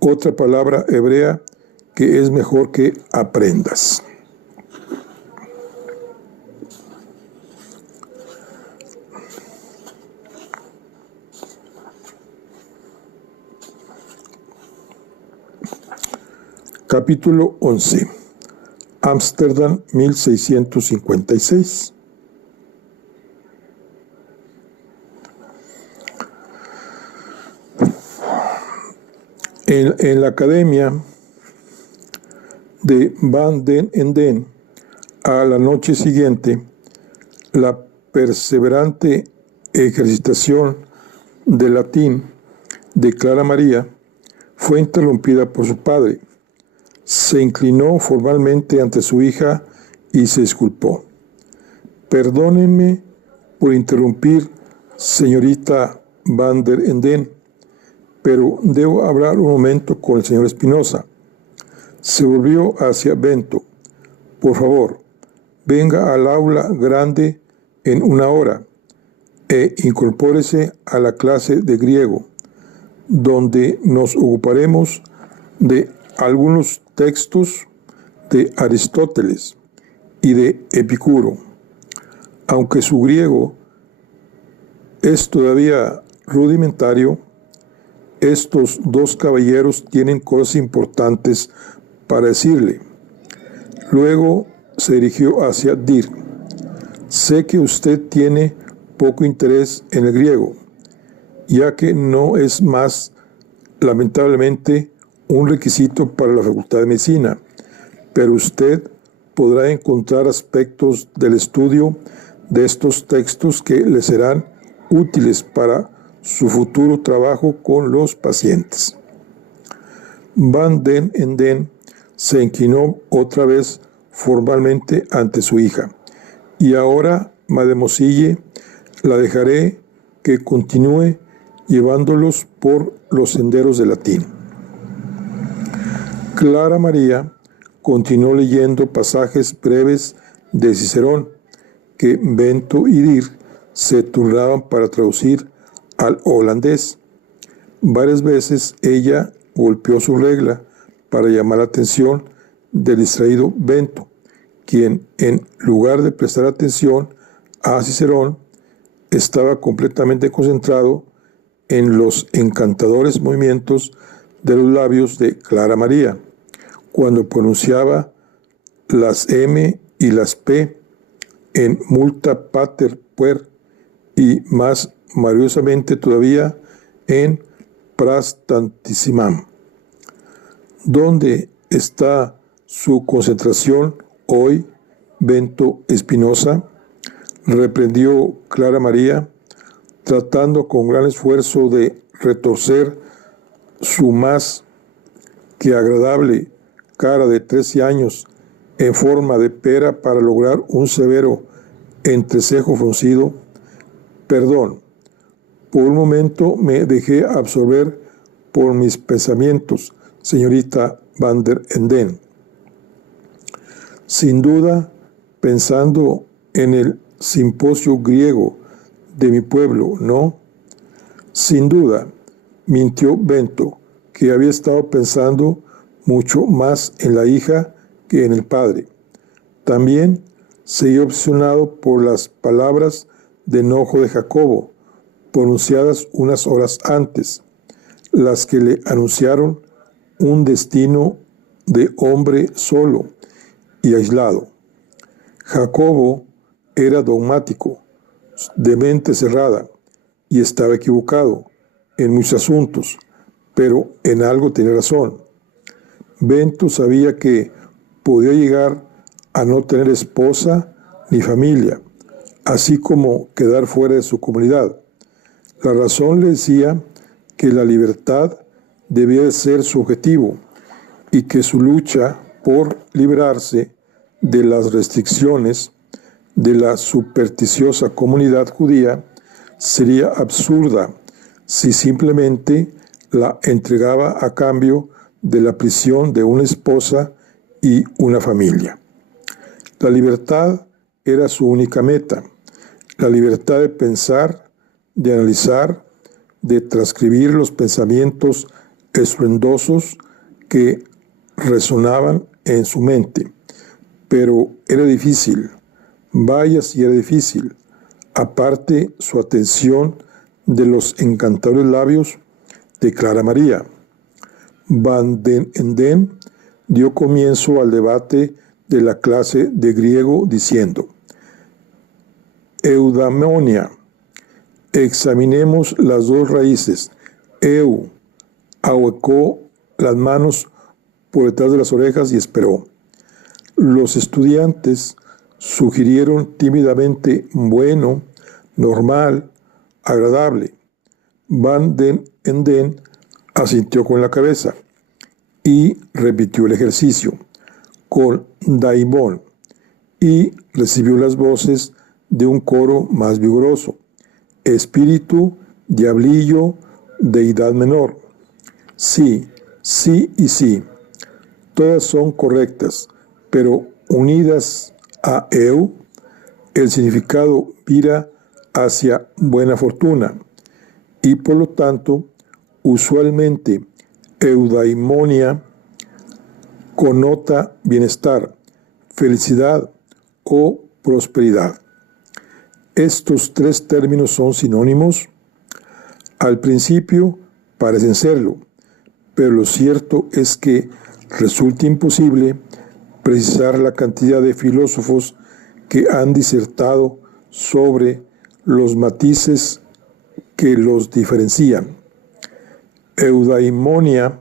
otra palabra hebrea que es mejor que aprendas. Capítulo 11. Ámsterdam, 1656. En la academia de Van den Enden, a la noche siguiente, la perseverante ejercitación del latín de Clara María fue interrumpida por su padre. Se inclinó formalmente ante su hija y se disculpó. Perdónenme por interrumpir, señorita Van der Enden, pero debo hablar un momento con el señor Espinosa. Se volvió hacia Bento. Por favor, venga al aula grande en una hora e incorpórese a la clase de griego, donde nos ocuparemos de algunos textos de Aristóteles y de Epicuro. Aunque su griego es todavía rudimentario, estos dos caballeros tienen cosas importantes para decirle. Luego se dirigió hacia Dirk. Sé que usted tiene poco interés en el griego, ya que no es más, lamentablemente, un requisito para la Facultad de Medicina, pero usted podrá encontrar aspectos del estudio de estos textos que le serán útiles para su futuro trabajo con los pacientes. Van den Enden se inclinó otra vez formalmente ante su hija. Y ahora, mademoiselle, la dejaré que continúe llevándolos por los senderos del latín. Clara María continuó leyendo pasajes breves de Cicerón que Bento y Dirk se turnaban para traducir al holandés. Varias veces ella golpeó su regla para llamar la atención del distraído Bento, quien, en lugar de prestar atención a Cicerón, estaba completamente concentrado en los encantadores movimientos de los labios de Clara María, cuando pronunciaba las M y las P en multa pater puer y más maravillosamente todavía en prastantissimam. ¿Dónde está su concentración hoy, Bento Espinosa?, reprendió Clara María, tratando con gran esfuerzo de retorcer su más que agradable cara de 13 años en forma de pera para lograr un severo entrecejo fruncido. Perdón, por un momento me dejé absorber por mis pensamientos, señorita Van der Enden. Sin duda, pensando en el simposio griego de mi pueblo, ¿no? Sin duda, mintió Bento, que había estado pensando mucho más en la hija que en el padre. También seguía obsesionado por las palabras de enojo de Jacobo, pronunciadas unas horas antes, las que le anunciaron un destino de hombre solo y aislado. Jacobo era dogmático, de mente cerrada, y estaba equivocado en muchos asuntos, pero en algo tenía razón. Bento sabía que podía llegar a no tener esposa ni familia, así como quedar fuera de su comunidad. La razón le decía que la libertad debía de ser su objetivo y que su lucha por liberarse de las restricciones de la supersticiosa comunidad judía sería absurda si simplemente la entregaba a cambio de la prisión de una esposa y una familia. La libertad era su única meta, la libertad de pensar, de analizar, de transcribir los pensamientos estruendosos que resonaban en su mente. Pero era difícil, vaya si era difícil. Aparte su atención de los encantadores labios de Clara María. Van den Enden dio comienzo al debate de la clase de griego diciendo: eudaimonia, examinemos las dos raíces. Ahuecó las manos por detrás de las orejas y esperó. Los estudiantes sugirieron tímidamente bueno, normal, agradable. Van den Enden asintió con la cabeza y repitió el ejercicio con daimon y recibió las voces de un coro más vigoroso: espíritu, diablillo, deidad menor. Sí, sí y sí, todas son correctas, pero unidas a eu, el significado vira hacia buena fortuna y por lo tanto, usualmente eudaimonia connota bienestar, felicidad o prosperidad. Estos tres términos son sinónimos. Al principio parecen serlo, pero lo cierto es que resulta imposible precisar la cantidad de filósofos que han disertado sobre los matices que los diferencian. Eudaimonia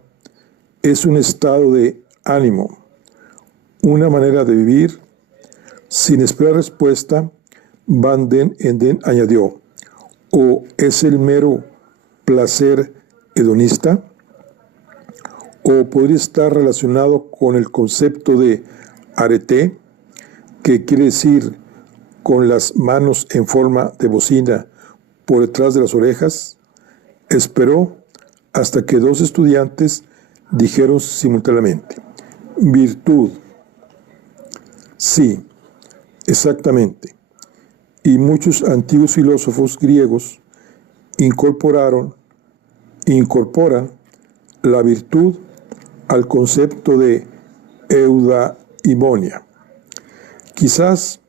es un estado de ánimo, una manera de vivir. Sin esperar respuesta, Van den Enden añadió: ¿o es el mero placer hedonista? ¿O podría estar relacionado con el concepto de arete, que quiere decir con las manos en forma de bocina por detrás de las orejas? Esperó hasta que dos estudiantes dijeron simultáneamente: virtud. Sí, exactamente. Y muchos antiguos filósofos griegos incorporan la virtud al concepto de eudaimonia, quizás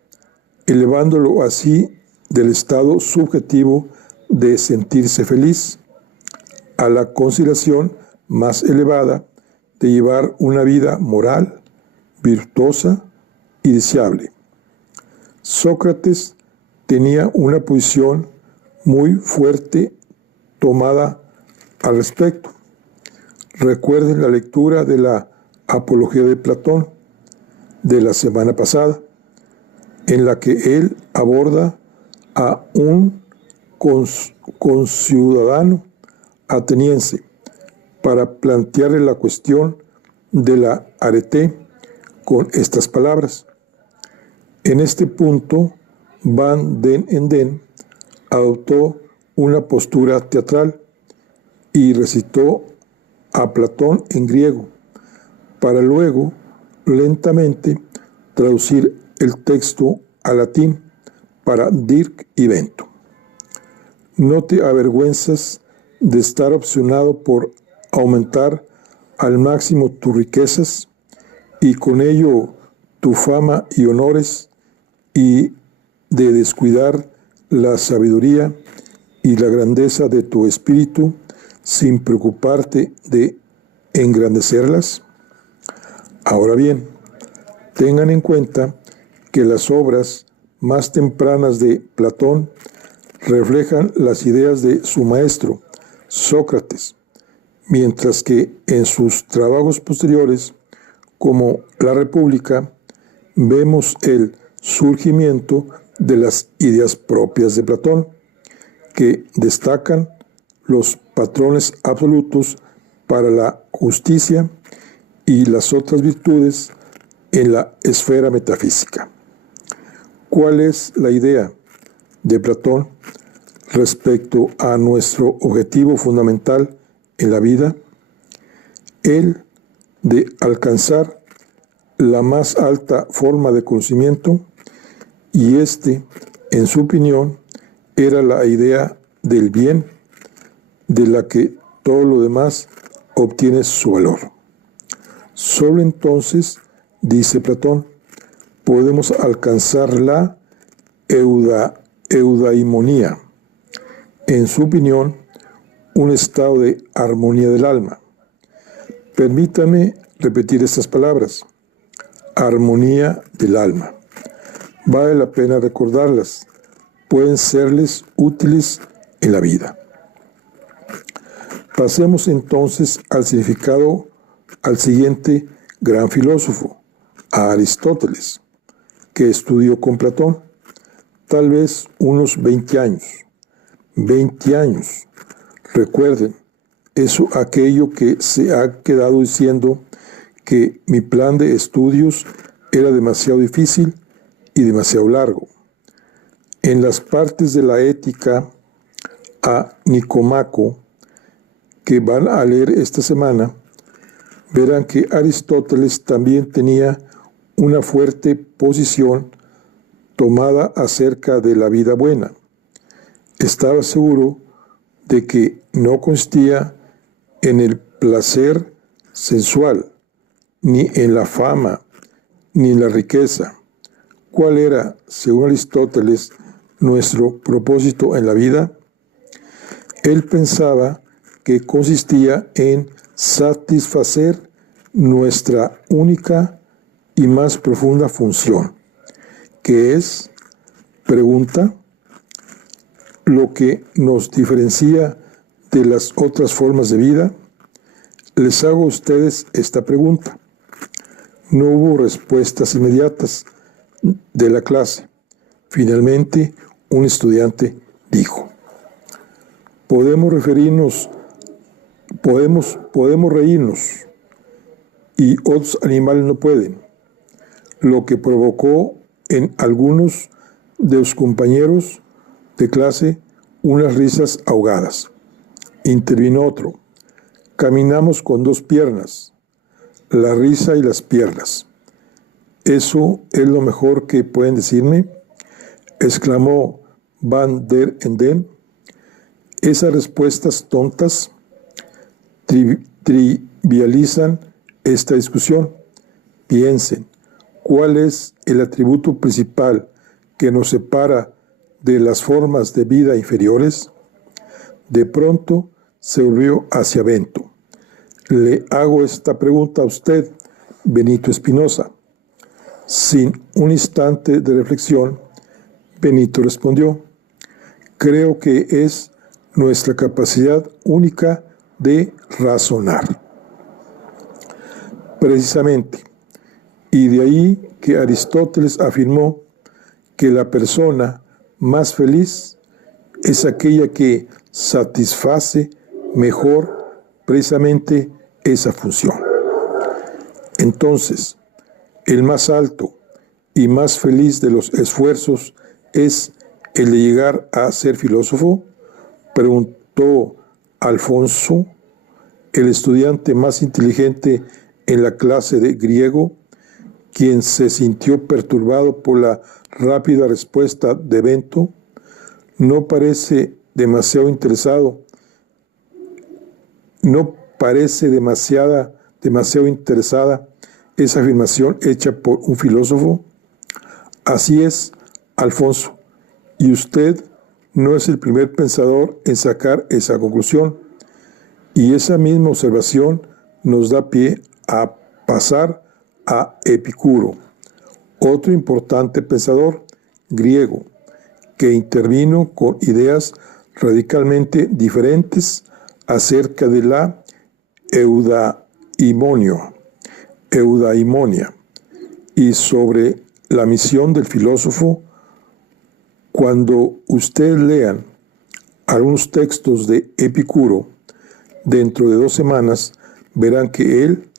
elevándolo así del estado subjetivo de sentirse feliz a la consideración más elevada de llevar una vida moral, virtuosa y deseable. Sócrates tenía una posición muy fuerte tomada al respecto. Recuerden la lectura de la Apología de Platón de la semana pasada, en la que él aborda a un conciudadano ateniense para plantearle la cuestión de la arete con estas palabras. En este punto, Van den Enden adoptó una postura teatral y recitó a Platón en griego, para luego lentamente traducir el texto al latín para Dirk y Bento. No te avergüenzas de estar obsesionado por aumentar al máximo tus riquezas y con ello tu fama y honores, y de descuidar la sabiduría y la grandeza de tu espíritu sin preocuparte de engrandecerlas. Ahora bien, tengan en cuenta que las obras más tempranas de Platón reflejan las ideas de su maestro, Sócrates, mientras que en sus trabajos posteriores, como La República, vemos el surgimiento de las ideas propias de Platón, que destacan los patrones absolutos para la justicia y las otras virtudes en la esfera metafísica. ¿Cuál es la idea de Platón respecto a nuestro objetivo fundamental en la vida? El de alcanzar la más alta forma de conocimiento, y en su opinión, era la idea del bien, de la que todo lo demás obtiene su valor. Solo entonces, dice Platón, podemos alcanzar la eudaimonía, en su opinión, un estado de armonía del alma. Permítame repetir estas palabras: armonía del alma. Vale la pena recordarlas, pueden serles útiles en la vida. Pasemos entonces al significado, al siguiente gran filósofo, a Aristóteles, que estudió con Platón, tal vez unos 20 años. 20 años. Recuerden, aquello que se ha quedado diciendo que mi plan de estudios era demasiado difícil y demasiado largo. En las partes de la ética a Nicomaco, que van a leer esta semana, verán que Aristóteles también tenía una fuerte posición tomada acerca de la vida buena. Estaba seguro de que no consistía en el placer sensual, ni en la fama, ni en la riqueza. ¿Cuál era, según Aristóteles, nuestro propósito en la vida? Él pensaba que consistía en satisfacer nuestra única y más profunda función, que es, pregunta, lo que nos diferencia de las otras formas de vida. Les hago a ustedes esta pregunta. No hubo respuestas inmediatas de la clase. Finalmente, un estudiante dijo: podemos reírnos y otros animales no pueden, lo que provocó en algunos de los compañeros de clase unas risas ahogadas. Intervino otro: caminamos con 2 piernas, la risa y las piernas. ¿Eso es lo mejor que pueden decirme?, exclamó Van der Enden. Esas respuestas tontas trivializan esta discusión. Piensen, ¿cuál es el atributo principal que nos separa de las formas de vida inferiores? De pronto se volvió hacia Bento. Le hago esta pregunta a usted, Benito Espinosa. Sin un instante de reflexión, Benito respondió: creo que es nuestra capacidad única de razonar. Precisamente, y de ahí que Aristóteles afirmó que la persona más feliz es aquella que satisface mejor precisamente esa función. Entonces, el más alto y más feliz de los esfuerzos es el de llegar a ser filósofo, preguntó Alfonso, el estudiante más inteligente en la clase de griego, quien se sintió perturbado por la rápida respuesta de Bento. No parece demasiado interesada esa afirmación hecha por un filósofo. Así es, Alfonso, y usted no es el primer pensador en sacar esa conclusión, y esa misma observación nos da pie a pasar a Epicuro, otro importante pensador griego, que intervino con ideas radicalmente diferentes acerca de la eudaimonia y sobre la misión del filósofo. Cuando ustedes lean algunos textos de Epicuro, dentro de 2 semanas verán que él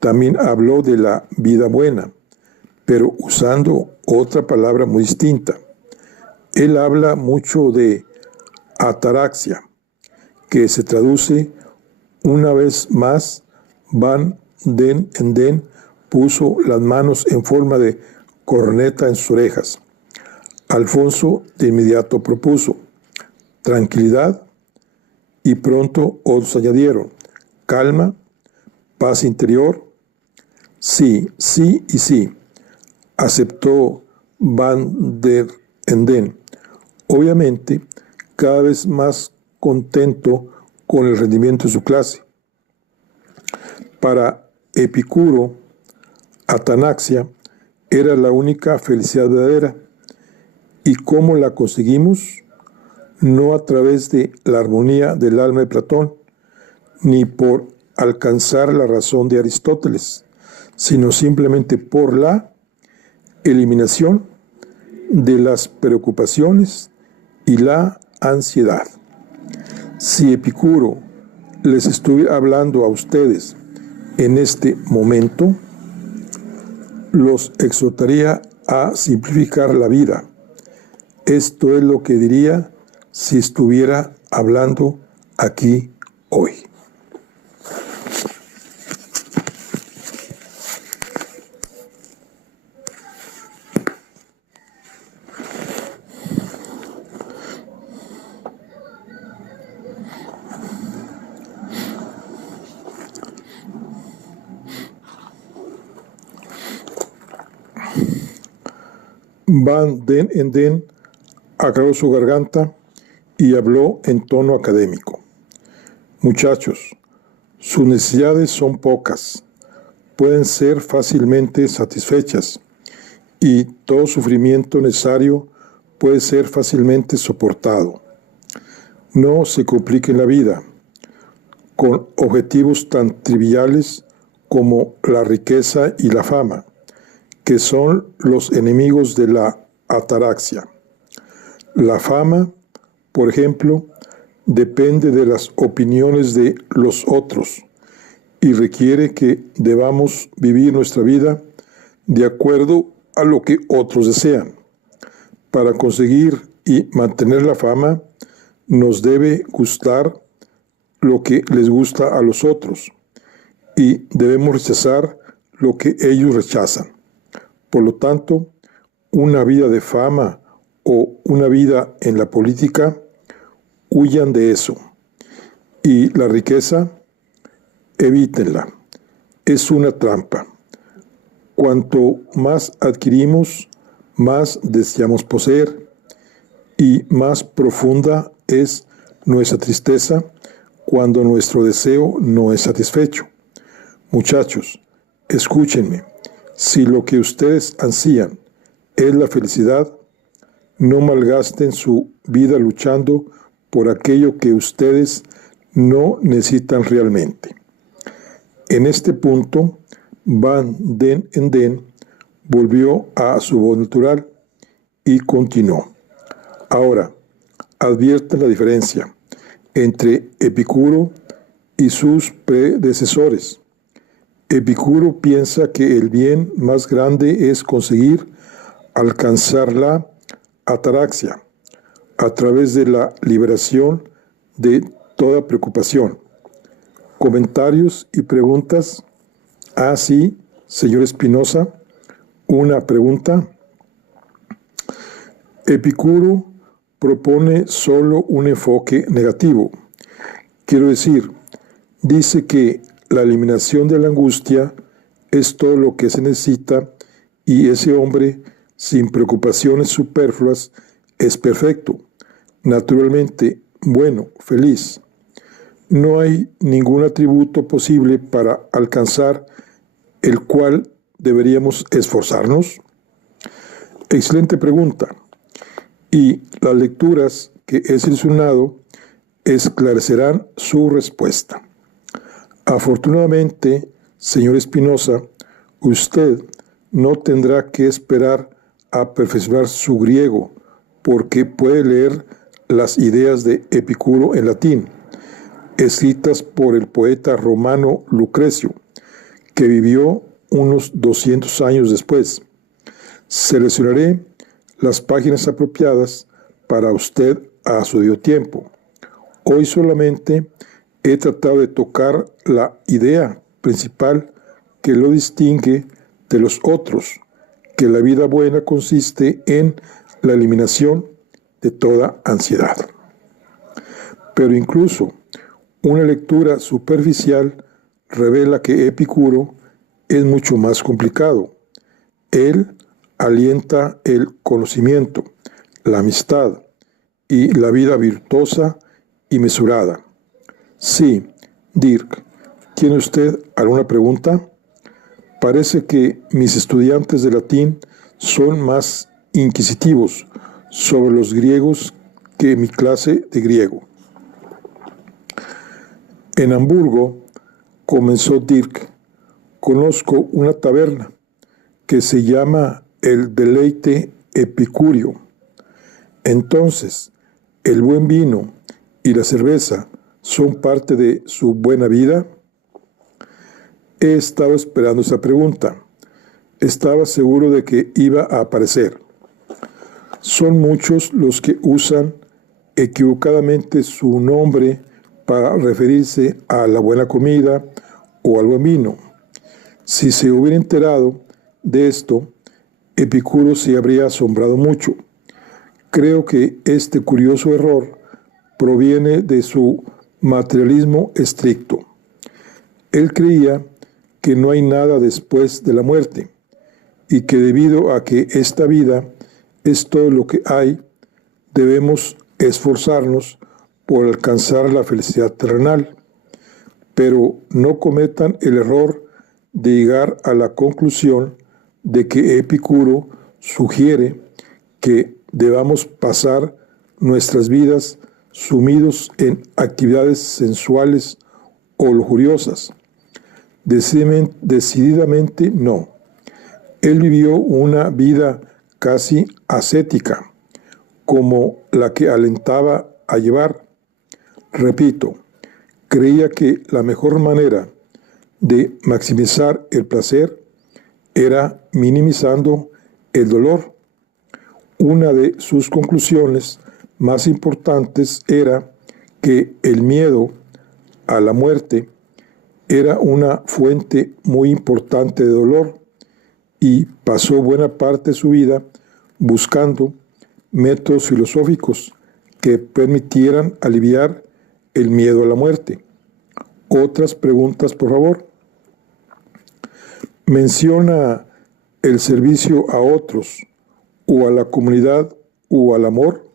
también habló de la vida buena, pero usando otra palabra muy distinta. Él habla mucho de ataraxia, que se traduce una vez más. Van den en den puso las manos en forma de corneta en sus orejas. Alfonso de inmediato propuso tranquilidad y pronto otros añadieron calma, paz interior. Sí, sí y sí, aceptó Van der Enden, obviamente cada vez más contento con el rendimiento de su clase. Para Epicuro, atanaxia era la única felicidad verdadera. ¿Y cómo la conseguimos? No a través de la armonía del alma de Platón, ni por alcanzar la razón de Aristóteles, sino simplemente por la eliminación de las preocupaciones y la ansiedad. Si Epicuro les estuviera hablando a ustedes en este momento, los exhortaría a simplificar la vida. Esto es lo que diría si estuviera hablando aquí hoy. Van den Enden aclaró su garganta y habló en tono académico. Muchachos, sus necesidades son pocas, pueden ser fácilmente satisfechas y todo sufrimiento necesario puede ser fácilmente soportado. No se compliquen la vida con objetivos tan triviales como la riqueza y la fama, que son los enemigos de la ataraxia. La fama, por ejemplo, depende de las opiniones de los otros y requiere que debamos vivir nuestra vida de acuerdo a lo que otros desean. Para conseguir y mantener la fama, nos debe gustar lo que les gusta a los otros y debemos rechazar lo que ellos rechazan. Por lo tanto, una vida de fama o una vida en la política, huyan de eso. Y la riqueza, evítenla. Es una trampa. Cuanto más adquirimos, más deseamos poseer y más profunda es nuestra tristeza cuando nuestro deseo no es satisfecho. Muchachos, escúchenme. Si lo que ustedes ansían es la felicidad, no malgasten su vida luchando por aquello que ustedes no necesitan realmente. En este punto, Van den Enden volvió a su voz natural y continuó. Ahora, adviertan la diferencia entre Epicuro y sus predecesores. Epicuro piensa que el bien más grande es conseguir alcanzar la ataraxia a través de la liberación de toda preocupación. ¿Comentarios y preguntas? Ah, sí, señor Espinosa, una pregunta. Epicuro propone solo un enfoque negativo. Quiero decir, dice que la eliminación de la angustia es todo lo que se necesita y ese hombre, sin preocupaciones superfluas, es perfecto, naturalmente bueno, feliz. No hay ningún atributo posible para alcanzar el cual deberíamos esforzarnos. Excelente pregunta. Y las lecturas que he seleccionado esclarecerán su respuesta. Afortunadamente, señor Espinosa, usted no tendrá que esperar a perfeccionar su griego, porque puede leer las ideas de Epicuro en latín. escritas por el poeta romano Lucrecio, que vivió unos 200 años después. Seleccionaré las páginas apropiadas para usted a su debido tiempo. Hoy solamente he tratado de tocar la idea principal que lo distingue de los otros, que la vida buena consiste en la eliminación de toda ansiedad. Pero incluso una lectura superficial revela que Epicuro es mucho más complicado. Él alienta el conocimiento, la amistad y la vida virtuosa y mesurada. Sí, Dirk, ¿tiene usted alguna pregunta? Parece que mis estudiantes de latín son más inquisitivos sobre los griegos que mi clase de griego. En Hamburgo, comenzó Dirk, conozco una taberna que se llama El Deleite Epicúreo. Entonces, el buen vino y la cerveza son parte de su buena vida. He estado esperando esa pregunta. Estaba seguro de que iba a aparecer. Son muchos los que usan equivocadamente su nombre para referirse a la buena comida o al buen vino. Si se hubiera enterado de esto, Epicuro se habría asombrado mucho. Creo que este curioso error proviene de su materialismo estricto. Él creía que no hay nada después de la muerte y que debido a que esta vida es todo lo que hay, debemos esforzarnos por alcanzar la felicidad terrenal. Pero no cometan el error de llegar a la conclusión de que Epicuro sugiere que debamos pasar nuestras vidas sumidos en actividades sensuales o lujuriosas. Decididamente no. Él vivió una vida casi ascética, como la que alentaba a llevar. Repito, creía que la mejor manera de maximizar el placer era minimizando el dolor. Una de sus conclusiones más importantes era que el miedo a la muerte era una fuente muy importante de dolor y pasó buena parte de su vida buscando métodos filosóficos que permitieran aliviar el miedo a la muerte. Otras preguntas, por favor. ¿Menciona el servicio a otros o a la comunidad o al amor?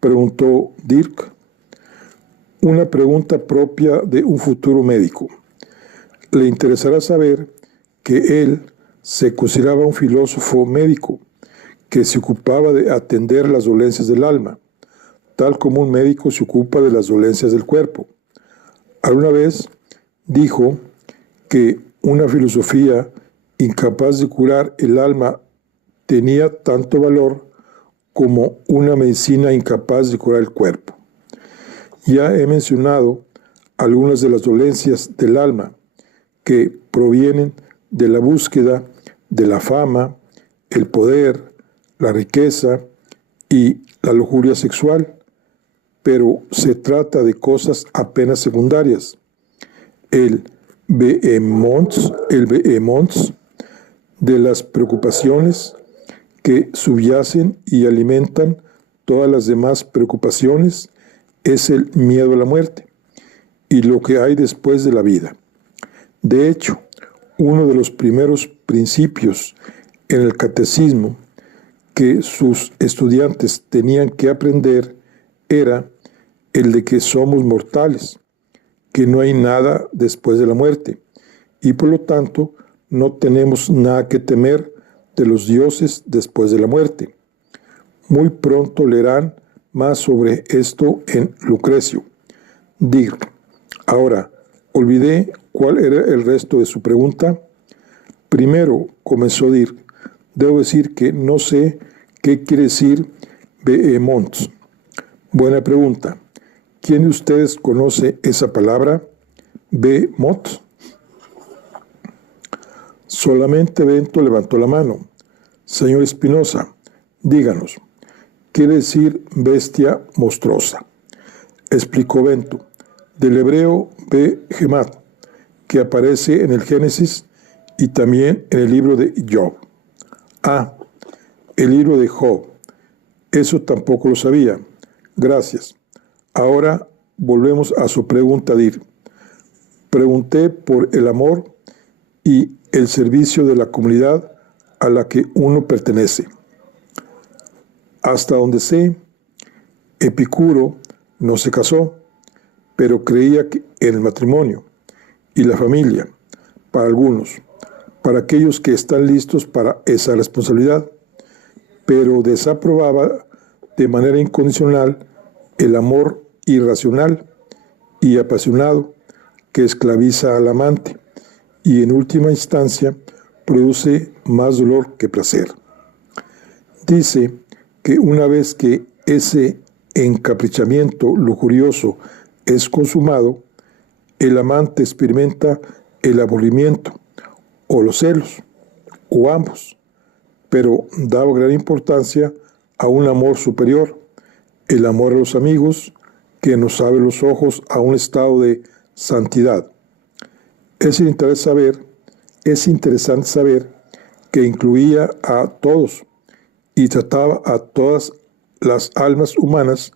Preguntó Dirk. Una pregunta propia de un futuro médico. Le interesará saber que él se consideraba un filósofo médico que se ocupaba de atender las dolencias del alma, tal como un médico se ocupa de las dolencias del cuerpo. Alguna vez dijo que una filosofía incapaz de curar el alma tenía tanto valor como una medicina incapaz de curar el cuerpo. Ya he mencionado algunas de las dolencias del alma que provienen de la búsqueda de la fama, el poder, la riqueza y la lujuria sexual, pero se trata de cosas apenas secundarias. El vehemens de las preocupaciones que subyacen y alimentan todas las demás preocupaciones es el miedo a la muerte y lo que hay después de la vida. De hecho, uno de los primeros principios en el catecismo que sus estudiantes tenían que aprender era el de que somos mortales, que no hay nada después de la muerte y por lo tanto no tenemos nada que temer de los dioses después de la muerte. Muy pronto leerán más sobre esto en Lucrecio. Dirk. Ahora, olvidé cuál era el resto de su pregunta. Primero, comenzó Dirk, debo decir que no sé qué quiere decir vehemens. Buena pregunta. ¿Quién de ustedes conoce esa palabra? Behemoth. Solamente Bento levantó la mano. Señor Espinosa, díganos, quiere decir bestia monstruosa. Explicó Bento, del hebreo Behemoth, que aparece en el Génesis y también en el libro de Job. Ah, el libro de Job. Eso tampoco lo sabía. Gracias. Ahora volvemos a su pregunta, Dir. Pregunté por el amor y el servicio de la comunidad a la que uno pertenece. Hasta donde sé, Epicuro no se casó, pero creía en el matrimonio y la familia, para algunos, para aquellos que están listos para esa responsabilidad, pero desaprobaba de manera incondicional el amor irracional y apasionado que esclaviza al amante y en última instancia produce más dolor que placer. Dice que una vez que ese encaprichamiento lujurioso es consumado, el amante experimenta el aburrimiento o los celos, o ambos, pero daba gran importancia a un amor superior, el amor a los amigos, que nos abre los ojos a un estado de santidad. Es interesante saber que incluía a todos y trataba a todas las almas humanas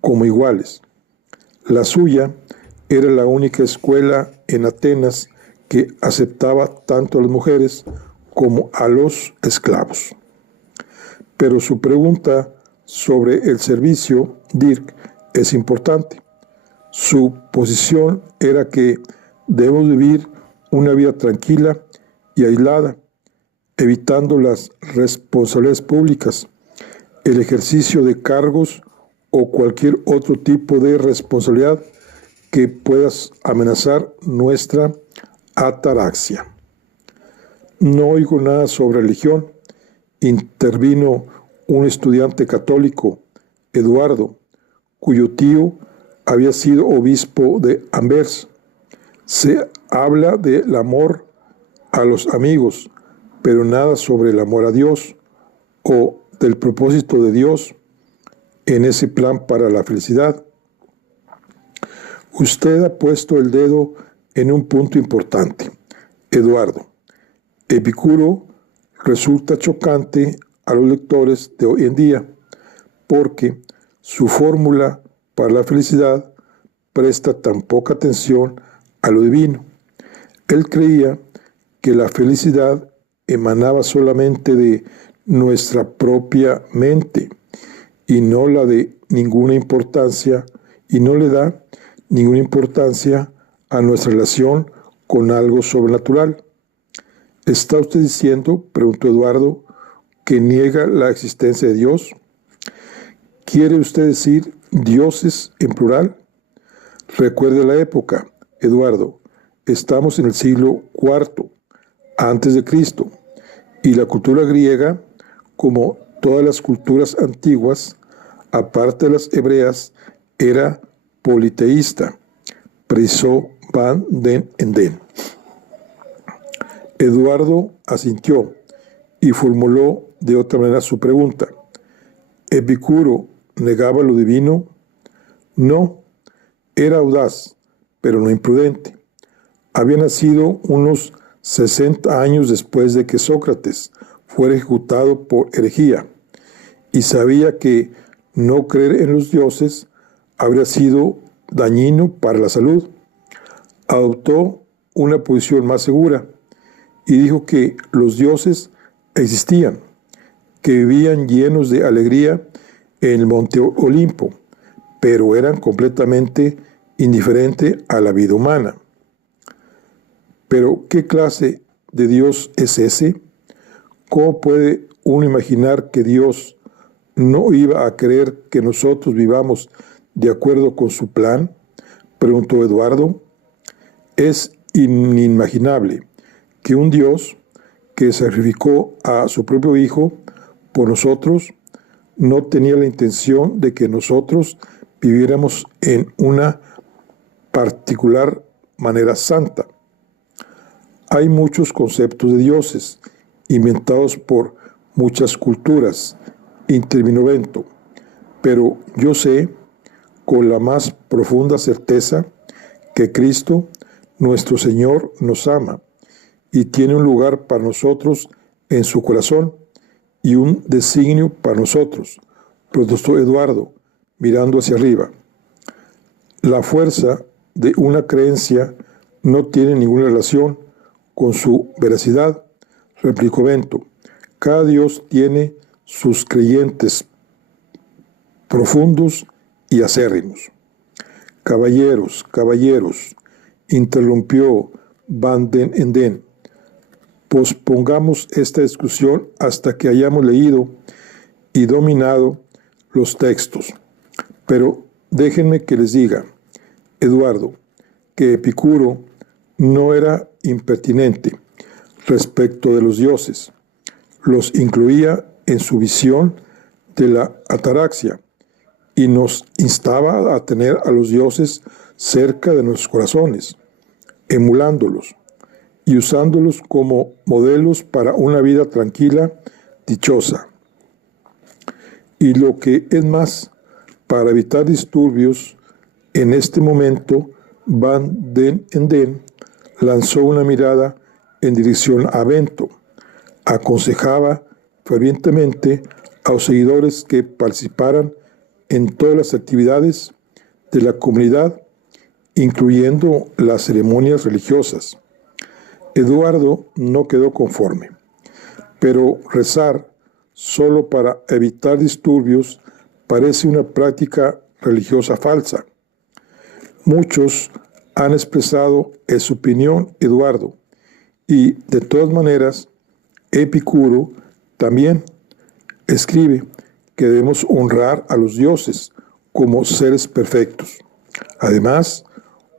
como iguales. La suya era la única escuela en Atenas que aceptaba tanto a las mujeres como a los esclavos. Pero su pregunta sobre el servicio, Dirk, es importante. Su posición era que debemos vivir una vida tranquila y aislada, evitando las responsabilidades públicas, el ejercicio de cargos o cualquier otro tipo de responsabilidad que pueda amenazar nuestra ataraxia. No oigo nada sobre religión, intervino un estudiante católico, Eduardo, cuyo tío había sido obispo de Anvers. Se habla del amor a los amigos, pero nada sobre el amor a Dios o del propósito de Dios en ese plan para la felicidad. Usted ha puesto el dedo en un punto importante, Eduardo. Epicuro resulta chocante a los lectores de hoy en día porque su fórmula para la felicidad presta tan poca atención a lo divino. Él creía que la felicidad emanaba solamente de nuestra propia mente y no la de ninguna importancia y no le da ninguna importancia a nuestra relación con algo sobrenatural. ¿Está usted diciendo, preguntó Eduardo, que niega la existencia de Dios? ¿Quiere usted decir dioses en plural? Recuerde la época, Eduardo. Estamos en el siglo IV antes de Cristo, y la cultura griega, como todas las culturas antiguas, aparte de las hebreas, era politeísta. Precisó Van den Enden. Eduardo asintió y formuló de otra manera su pregunta. ¿Epicuro negaba lo divino? No, era audaz, pero no imprudente. Había nacido unos 60 años después de que Sócrates fuera ejecutado por herejía y sabía que no creer en los dioses habría sido dañino para la salud. Adoptó una posición más segura y dijo que los dioses existían, que vivían llenos de alegría en el monte Olimpo, pero eran completamente indiferentes a la vida humana. Pero, ¿qué clase de Dios es ese? ¿Cómo puede uno imaginar que Dios no iba a querer que nosotros vivamos de acuerdo con su plan? Preguntó Eduardo. Es inimaginable que un Dios que sacrificó a su propio Hijo por nosotros no tenía la intención de que nosotros viviéramos en una particular manera santa. Hay muchos conceptos de dioses inventados por muchas culturas, intervino Bento, pero yo sé con la más profunda certeza que Cristo, nuestro Señor, nos ama y tiene un lugar para nosotros en su corazón y un designio para nosotros, protestó Eduardo, mirando hacia arriba. La fuerza de una creencia no tiene ninguna relación con su veracidad, replicó Bento. Cada Dios tiene sus creyentes profundos y acérrimos. Caballeros, interrumpió Van den Enden, pospongamos esta discusión hasta que hayamos leído y dominado los textos. Pero déjenme que les diga, Eduardo, que Epicuro no era impertinente respecto de los dioses. Los incluía en su visión de la ataraxia y nos instaba a tener a los dioses cerca de nuestros corazones, emulándolos y usándolos como modelos para una vida tranquila, dichosa. Y lo que es más, para evitar disturbios, en este momento Van den Enden lanzó una mirada en dirección a Bento. Aconsejaba fervientemente a los seguidores que participaran en todas las actividades de la comunidad, incluyendo las ceremonias religiosas. Eduardo no quedó conforme, pero rezar solo para evitar disturbios parece una práctica religiosa falsa. Muchos han expresado en su opinión, Eduardo, y de todas maneras, Epicuro también escribe que debemos honrar a los dioses como seres perfectos. Además,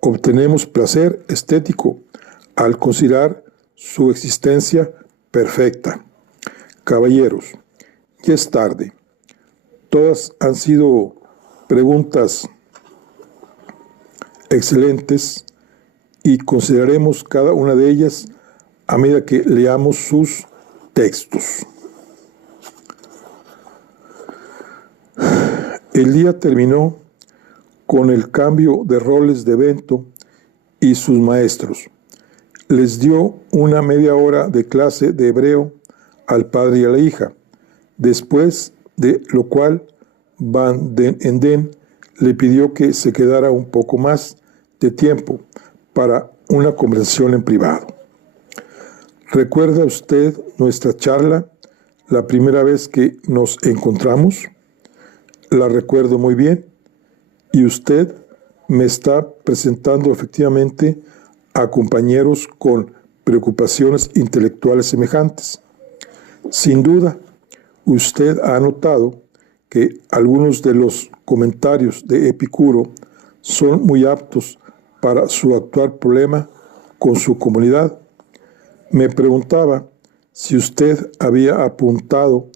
obtenemos placer estético al considerar su existencia perfecta. Caballeros, ya es tarde. Todas han sido preguntas excelentes y consideraremos cada una de ellas a medida que leamos sus textos. El día terminó con el cambio de roles de Bento y sus maestros. Les dio una media hora de clase de hebreo al padre y a la hija, después de lo cual Van den Enden le pidió que se quedara un poco más de tiempo para una conversación en privado. ¿Recuerda usted nuestra charla la primera vez que nos encontramos? La recuerdo muy bien y usted me está presentando efectivamente a compañeros con preocupaciones intelectuales semejantes. Sin duda, usted ha notado que algunos de los comentarios de Epicuro son muy aptos para su actual problema con su comunidad. Me preguntaba si usted había apuntado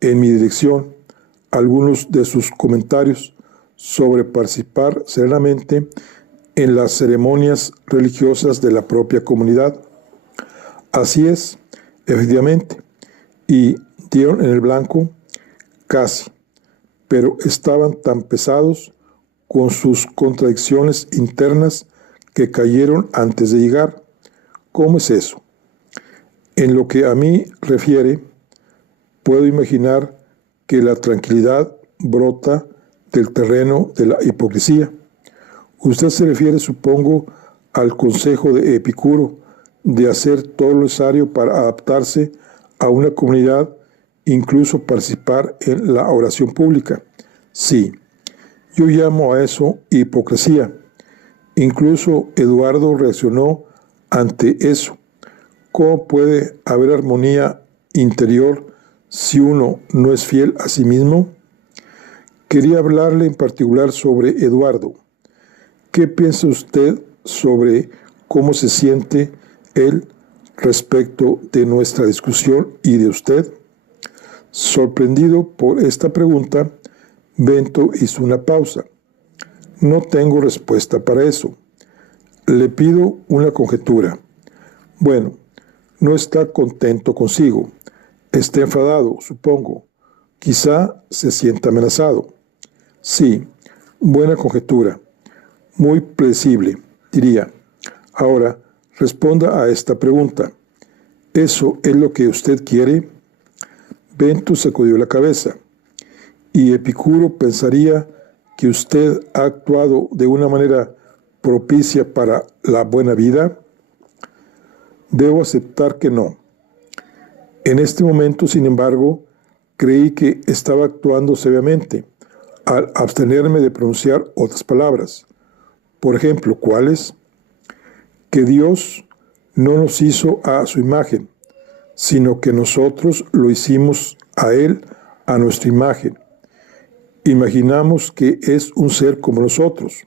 en mi dirección algunos de sus comentarios sobre participar serenamente en las ceremonias religiosas de la propia comunidad. Así es, efectivamente, y dieron en el blanco casi, pero estaban tan pesados con sus contradicciones internas que cayeron antes de llegar. ¿Cómo es eso? En lo que a mí refiere, puedo imaginar que la tranquilidad brota del terreno de la hipocresía. Usted se refiere, supongo, al consejo de Epicuro de hacer todo lo necesario para adaptarse a una comunidad, incluso participar en la oración pública. Sí, yo llamo a eso hipocresía. Incluso Eduardo reaccionó ante eso. ¿Cómo puede haber armonía interior si uno no es fiel a sí mismo? Quería hablarle en particular sobre Eduardo. ¿Qué piensa usted sobre cómo se siente él respecto de nuestra discusión y de usted? Sorprendido por esta pregunta, Bento hizo una pausa. No tengo respuesta para eso. Le pido una conjetura. Bueno, no está contento consigo. Está enfadado, supongo. Quizá se sienta amenazado. Sí, buena conjetura. Muy predecible, diría. Ahora, responda a esta pregunta. ¿Eso es lo que usted quiere? Bento sacudió la cabeza. ¿Y Epicuro pensaría que usted ha actuado de una manera propicia para la buena vida? Debo aceptar que no. En este momento, sin embargo, creí que estaba actuando sabiamente al abstenerme de pronunciar otras palabras. Por ejemplo, ¿cuáles? Que Dios no nos hizo a su imagen, sino que nosotros lo hicimos a Él a nuestra imagen. Imaginamos que es un ser como nosotros,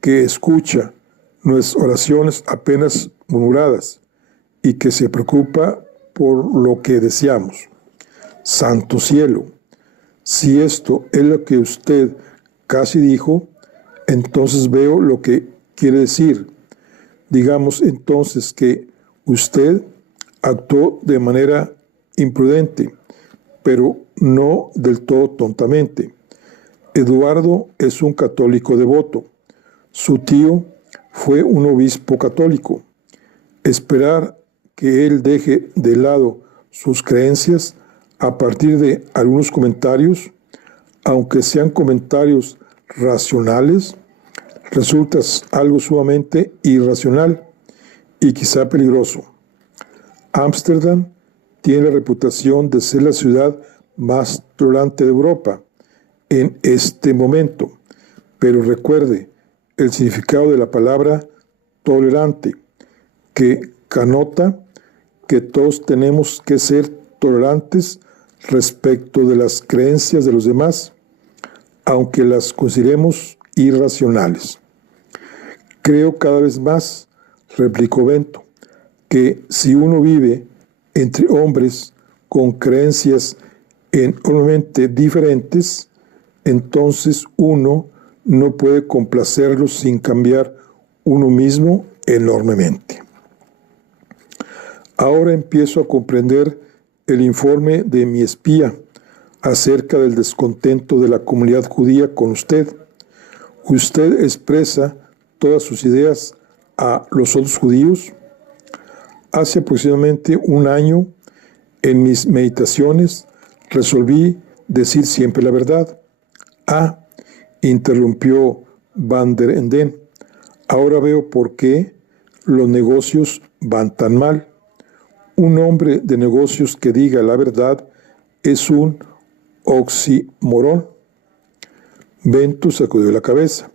que escucha nuestras oraciones apenas murmuradas y que se preocupa por lo que deseamos. Santo cielo, si esto es lo que usted casi dijo, entonces veo lo que quiere decir. Digamos entonces que usted actuó de manera imprudente, pero no del todo tontamente. Eduardo es un católico devoto. Su tío fue un obispo católico. Esperar que él deje de lado sus creencias a partir de algunos comentarios, aunque sean comentarios racionales, resulta algo sumamente irracional y quizá peligroso. Ámsterdam tiene la reputación de ser la ciudad más tolerante de Europa en este momento, pero recuerde el significado de la palabra tolerante, que conota que todos tenemos que ser tolerantes respecto de las creencias de los demás, aunque las consideremos irracionales. Creo cada vez más, replicó Bento, que si uno vive entre hombres con creencias enormemente diferentes, entonces uno no puede complacerlos sin cambiar uno mismo enormemente. Ahora empiezo a comprender el informe de mi espía acerca del descontento de la comunidad judía con usted. Usted expresa todas sus ideas a los otros judíos. Hace aproximadamente un año, en mis meditaciones, resolví decir siempre la verdad. Ah, interrumpió Van der Enden, ahora veo por qué los negocios van tan mal. Un hombre de negocios que diga la verdad es un oxímoron. Bento sacudió la cabeza.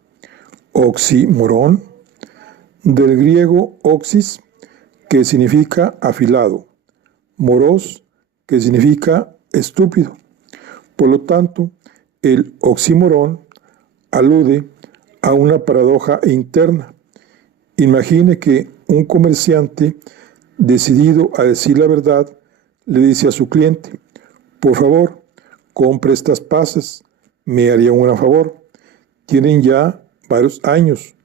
¿Oxímoron? Del griego oxis, que significa afilado, moros, que significa estúpido. Por lo tanto, el oxímoron alude a una paradoja interna. Imagine que un comerciante decidido a decir la verdad le dice a su cliente: por favor, compre estas pasas, me haría un gran favor. Tienen ya varios años,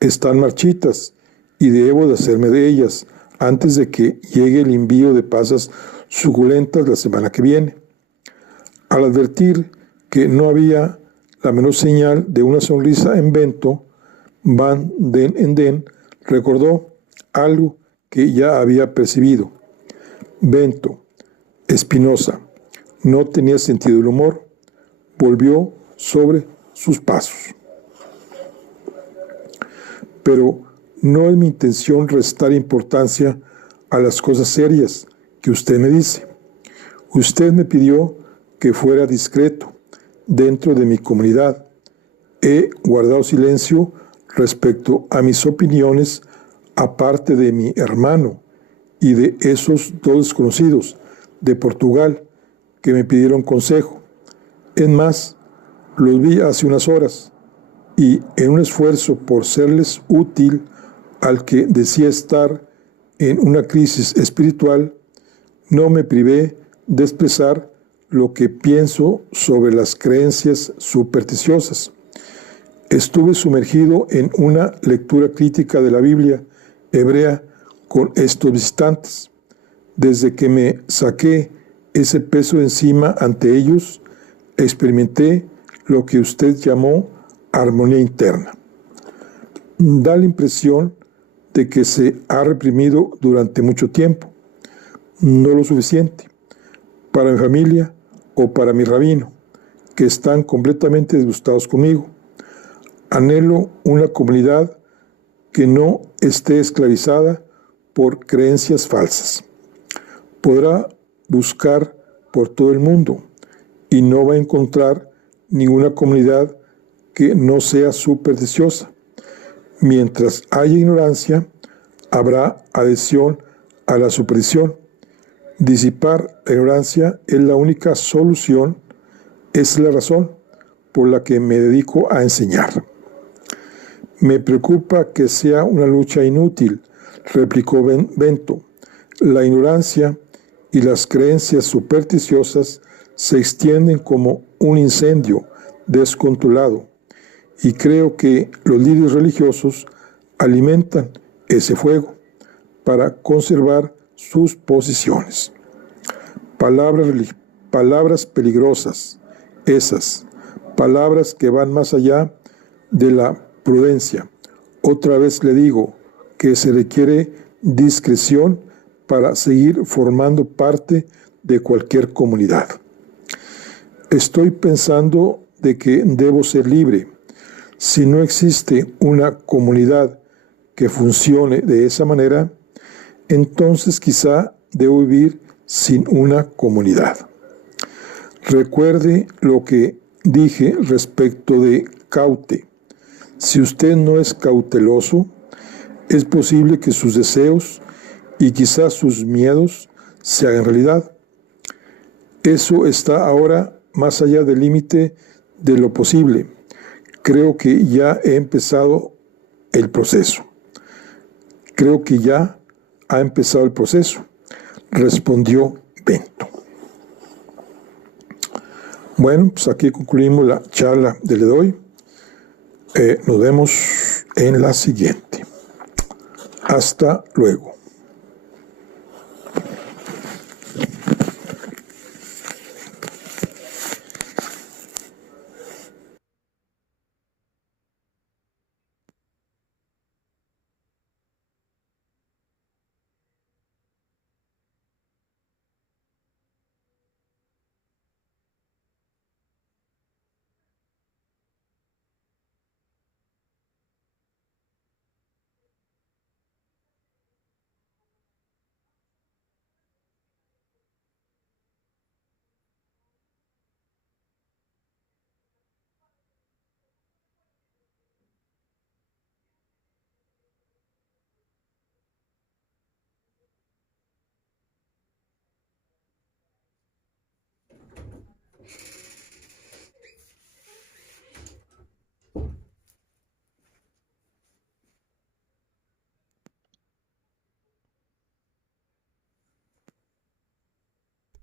están marchitas y debo de hacerme de ellas antes de que llegue el envío de pasas suculentas la semana que viene. Al advertir que no había la menor señal de una sonrisa en Bento, Van den Enden recordó algo que ya había percibido. Bento, Spinoza, no tenía sentido del humor, volvió sobre sus pasos. Pero no es mi intención restar importancia a las cosas serias que usted me dice. Usted me pidió que fuera discreto dentro de mi comunidad. He guardado silencio respecto a mis opiniones aparte de mi hermano y de esos dos desconocidos de Portugal que me pidieron consejo. Es más, los vi hace unas horas y en un esfuerzo por serles útil al que decía estar en una crisis espiritual, no me privé de expresar lo que pienso sobre las creencias supersticiosas. Estuve sumergido en una lectura crítica de la Biblia hebrea con estos visitantes. Desde que me saqué ese peso de encima ante ellos, experimenté lo que usted llamó armonía interna. Da la impresión de que se ha reprimido durante mucho tiempo, no lo suficiente, para mi familia o para mi rabino, que están completamente disgustados conmigo. Anhelo una comunidad que no esté esclavizada por creencias falsas. Podrá buscar por todo el mundo y no va a encontrar ninguna comunidad que no sea supersticiosa. Mientras haya ignorancia, habrá adhesión a la superstición. Disipar la ignorancia es la única solución, es la razón por la que me dedico a enseñar. Me preocupa que sea una lucha inútil, replicó Bento. La ignorancia y las creencias supersticiosas se extienden como un incendio descontrolado, y creo que los líderes religiosos alimentan ese fuego para conservar sus posiciones. Palabras peligrosas, esas, palabras que van más allá de la prudencia. Otra vez le digo que se requiere discreción para seguir formando parte de cualquier comunidad. Estoy pensando de que debo ser libre. Si no existe una comunidad que funcione de esa manera, entonces quizá debo vivir sin una comunidad. Recuerde lo que dije respecto de caute. Si usted no es cauteloso, es posible que sus deseos y quizás sus miedos se hagan realidad. Eso está ahora más allá del límite de lo posible. Creo que ya he empezado el proceso. Respondió Bento. Bueno, pues aquí concluimos la charla del día de hoy. Nos vemos en la siguiente. Hasta luego.